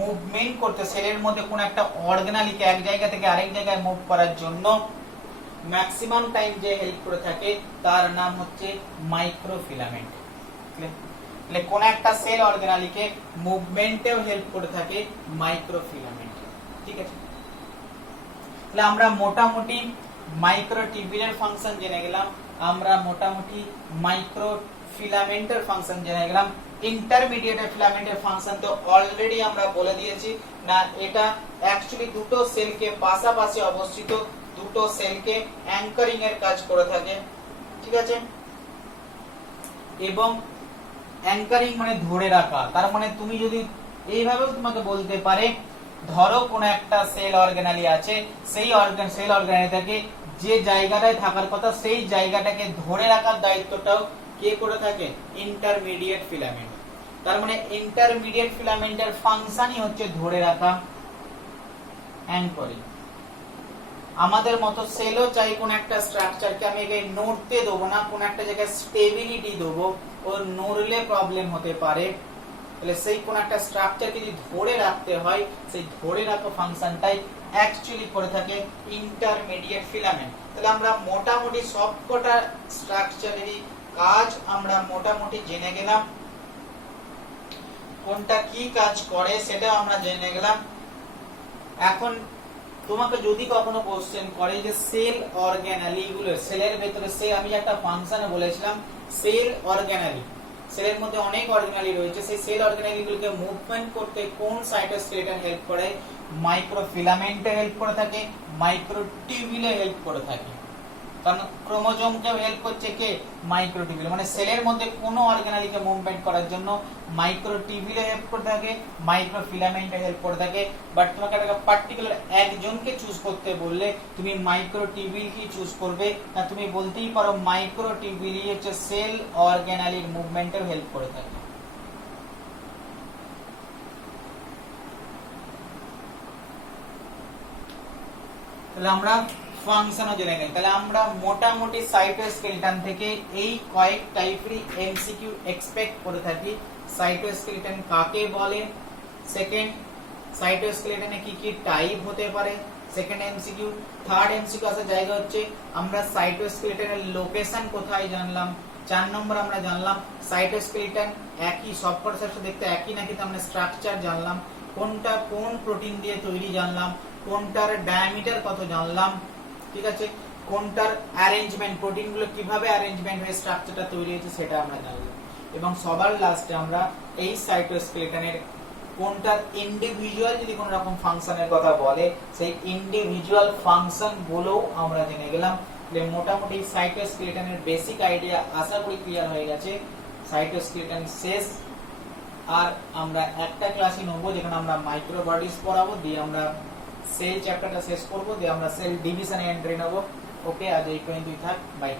মুভমেন্ট করতে, সেলের মধ্যে কোন একটা অর্গানালিকে এক জায়গা থেকে আরেক জায়গায় মুভ করার জন্য ম্যাক্সিমাম টাইম যে হেল্প করে থাকে তার নাম হচ্ছে মাইক্রোফিলামেন্ট। তাহলে কোন একটা সেল অর্গানালিকে মুভমেন্টেও হেল্প করে থাকে মাইক্রোফিলামেন্ট। ঠিক আছে, তাহলে আমরা মোটামুটি মাইক্রোটিবিউলের ফাংশন জেনে গেলাম, আমরা মোটামুটি মাইক্রোফিলামেন্টের ফাংশন জেনে গেলাম। ইন্টারমিডিয়েট ফিলামেন্টের ফাংশন তো অলরেডি আমরা বলে দিয়েছি না, এটা অ্যাকচুয়ালি দুটো সেলকে পাশাপাশি অবস্থিত দুটো সেলকে অ্যাঙ্কারিং এর কাজ করে থাকে। ঠিক আছে, এবং অ্যাঙ্কারিং মানে ধরে রাখা, তার মানে তুমি যদি এইভাবেও তোমাকে বলতে পারে, ধরো কোন একটা সেল অর্গানালি আছে, সেই সেল অর্গানালিটাকে যে জায়গাটায় থাকার কথা সেই জায়গাটাকে ধরে রাখার দায়িত্বটাও কে করে থাকে? Intermediate filament. তার মানে ইন্টারমিডিয়েট ফিলামেন্টের ফাংশনই হচ্ছে ধরে রাখা, অ্যাঙ্করিং। আমাদের মতো সেলও চাই কোন একটা স্ট্রাকচারকে আমি একে নড়তে দেবো না, কোন একটা জায়গায় স্টেবিলিটি দেবো, ও নড়লে প্রবলেম হতে পারে। তাহলে সেই কোন একটা স্ট্রাকচারকে যদি ধরে রাখতে হয়, সেই ধরে রাখা ফাংশনটাই অ্যাকচুয়ালি করে থাকে ইন্টারমিডিয়েট ফিলামেন্ট। তাহলে আমরা মোটামুটি সবকটা স্ট্রাকচারেরই কাজ আমরা মোটামুটি জেনে গেলাম, কোনটা কি কাজ করে সেটা আমরা জেনে গেলাম। এখন তোমাকে যদি কখনো কোশ্চেন করে যে সেল অর্গানালি গুলো, সেলের ভেতরে সে আমি একটা ফাংশনে বলেছিলাম সেল অর্গানালি, সেলের মধ্যে অনেক অর্গানালি রয়েছে, সেই সেল অর্গানালি গুলোকে মুভমেন্ট করতে কোন সাইটোস্কেলেটন হেল্প করে? মাইক্রোফিলামেন্টে হেল্প করে থাকে, মাইক্রোটিবিউলে হেল্প করে থাকে। কারণ ক্রোমোজোমকেও হেল্প করছে কে? মাইক্রোটিবিউল। মানে সেলের মধ্যে কোন অর্গানালিকে মুভমেন্ট করার জন্য মাইক্রোটিবিউলে হেল্প করে থাকে, মাইক্রোফিলামেন্টে হেল্প করে থাকে। বাট তোমাকে একটা পার্টিকুলার একজনকে চুজ করতে বললে তুমি মাইক্রোটিবিউল কি চুজ করবে না? তুমি বলতেই পারো মাইক্রোটিবিউলই হচ্ছে সেল অর্গানালির মুভমেন্টেও হেল্প করে থাকে। তাহলে আমরা ফাংশনও জেনে গেছি। তাহলে আমরা মোটামুটি সাইটোস্কেলিটন থেকে এই কয়েক টাইপেরই এমসিকিউ এক্সপেক্ট করে থাকি। সাইটোস্কেলিটন কাকে বলে, সেকেন্ড সাইটোস্কেলিটনে কি কি টাইপ হতে পারে, সেকেন্ড এমসিকিউ। থার্ড এমসিকিউ আসার জায়গা হচ্ছে আমরা সাইটোস্কেলিটনের লোকেশন কোথায় জানলাম। 4 নম্বর আমরা জানলাম সাইটোস্কেলিটন একই, সবকটার সাথে দেখতে একই নাকি, তো আমরা স্ট্রাকচার জানলাম, কোনটা কোন প্রোটিন দিয়ে তৈরি জানলাম, কোনটার ডায়ামিটার কত জানলাম। ঠিক আছে, কোনটার অ্যারেঞ্জমেন্ট, প্রোটিন গুলো কিভাবে অ্যারেঞ্জমেন্ট হয়ে স্ট্রাকচারটা তৈরি হয়েছে সেটা আমরা জানলাম। এবং সবার লাস্টে আমরা এই সাইটোস্কেলিটনের কোনটার ইন্ডিভিজুয়াল যদি কোন রকম ফাংশনের কথা বলে সেই ইন্ডিভিজুয়াল ফাংশন গুলোও আমরা জেনে গেলাম। মোটামুটি সাইটোস্কেলিটনের বেসিক আইডিয়া আশা করি ক্লিয়ার হয়ে গেছে। সাইটোস্কেলিটন শেষ, আর আমরা একটা ক্লাসই নেবো যেখানে আমরা মাইক্রো বডিজ পড়াবো, দিয়ে আমরা সেল চ্যাপ্টারটা শেষ করবো, দিয়ে আমরা সেল ডিভিশনে এন্ট্রি নেবো। ওকে, আজ এই পর্যন্তই থাক, বাই।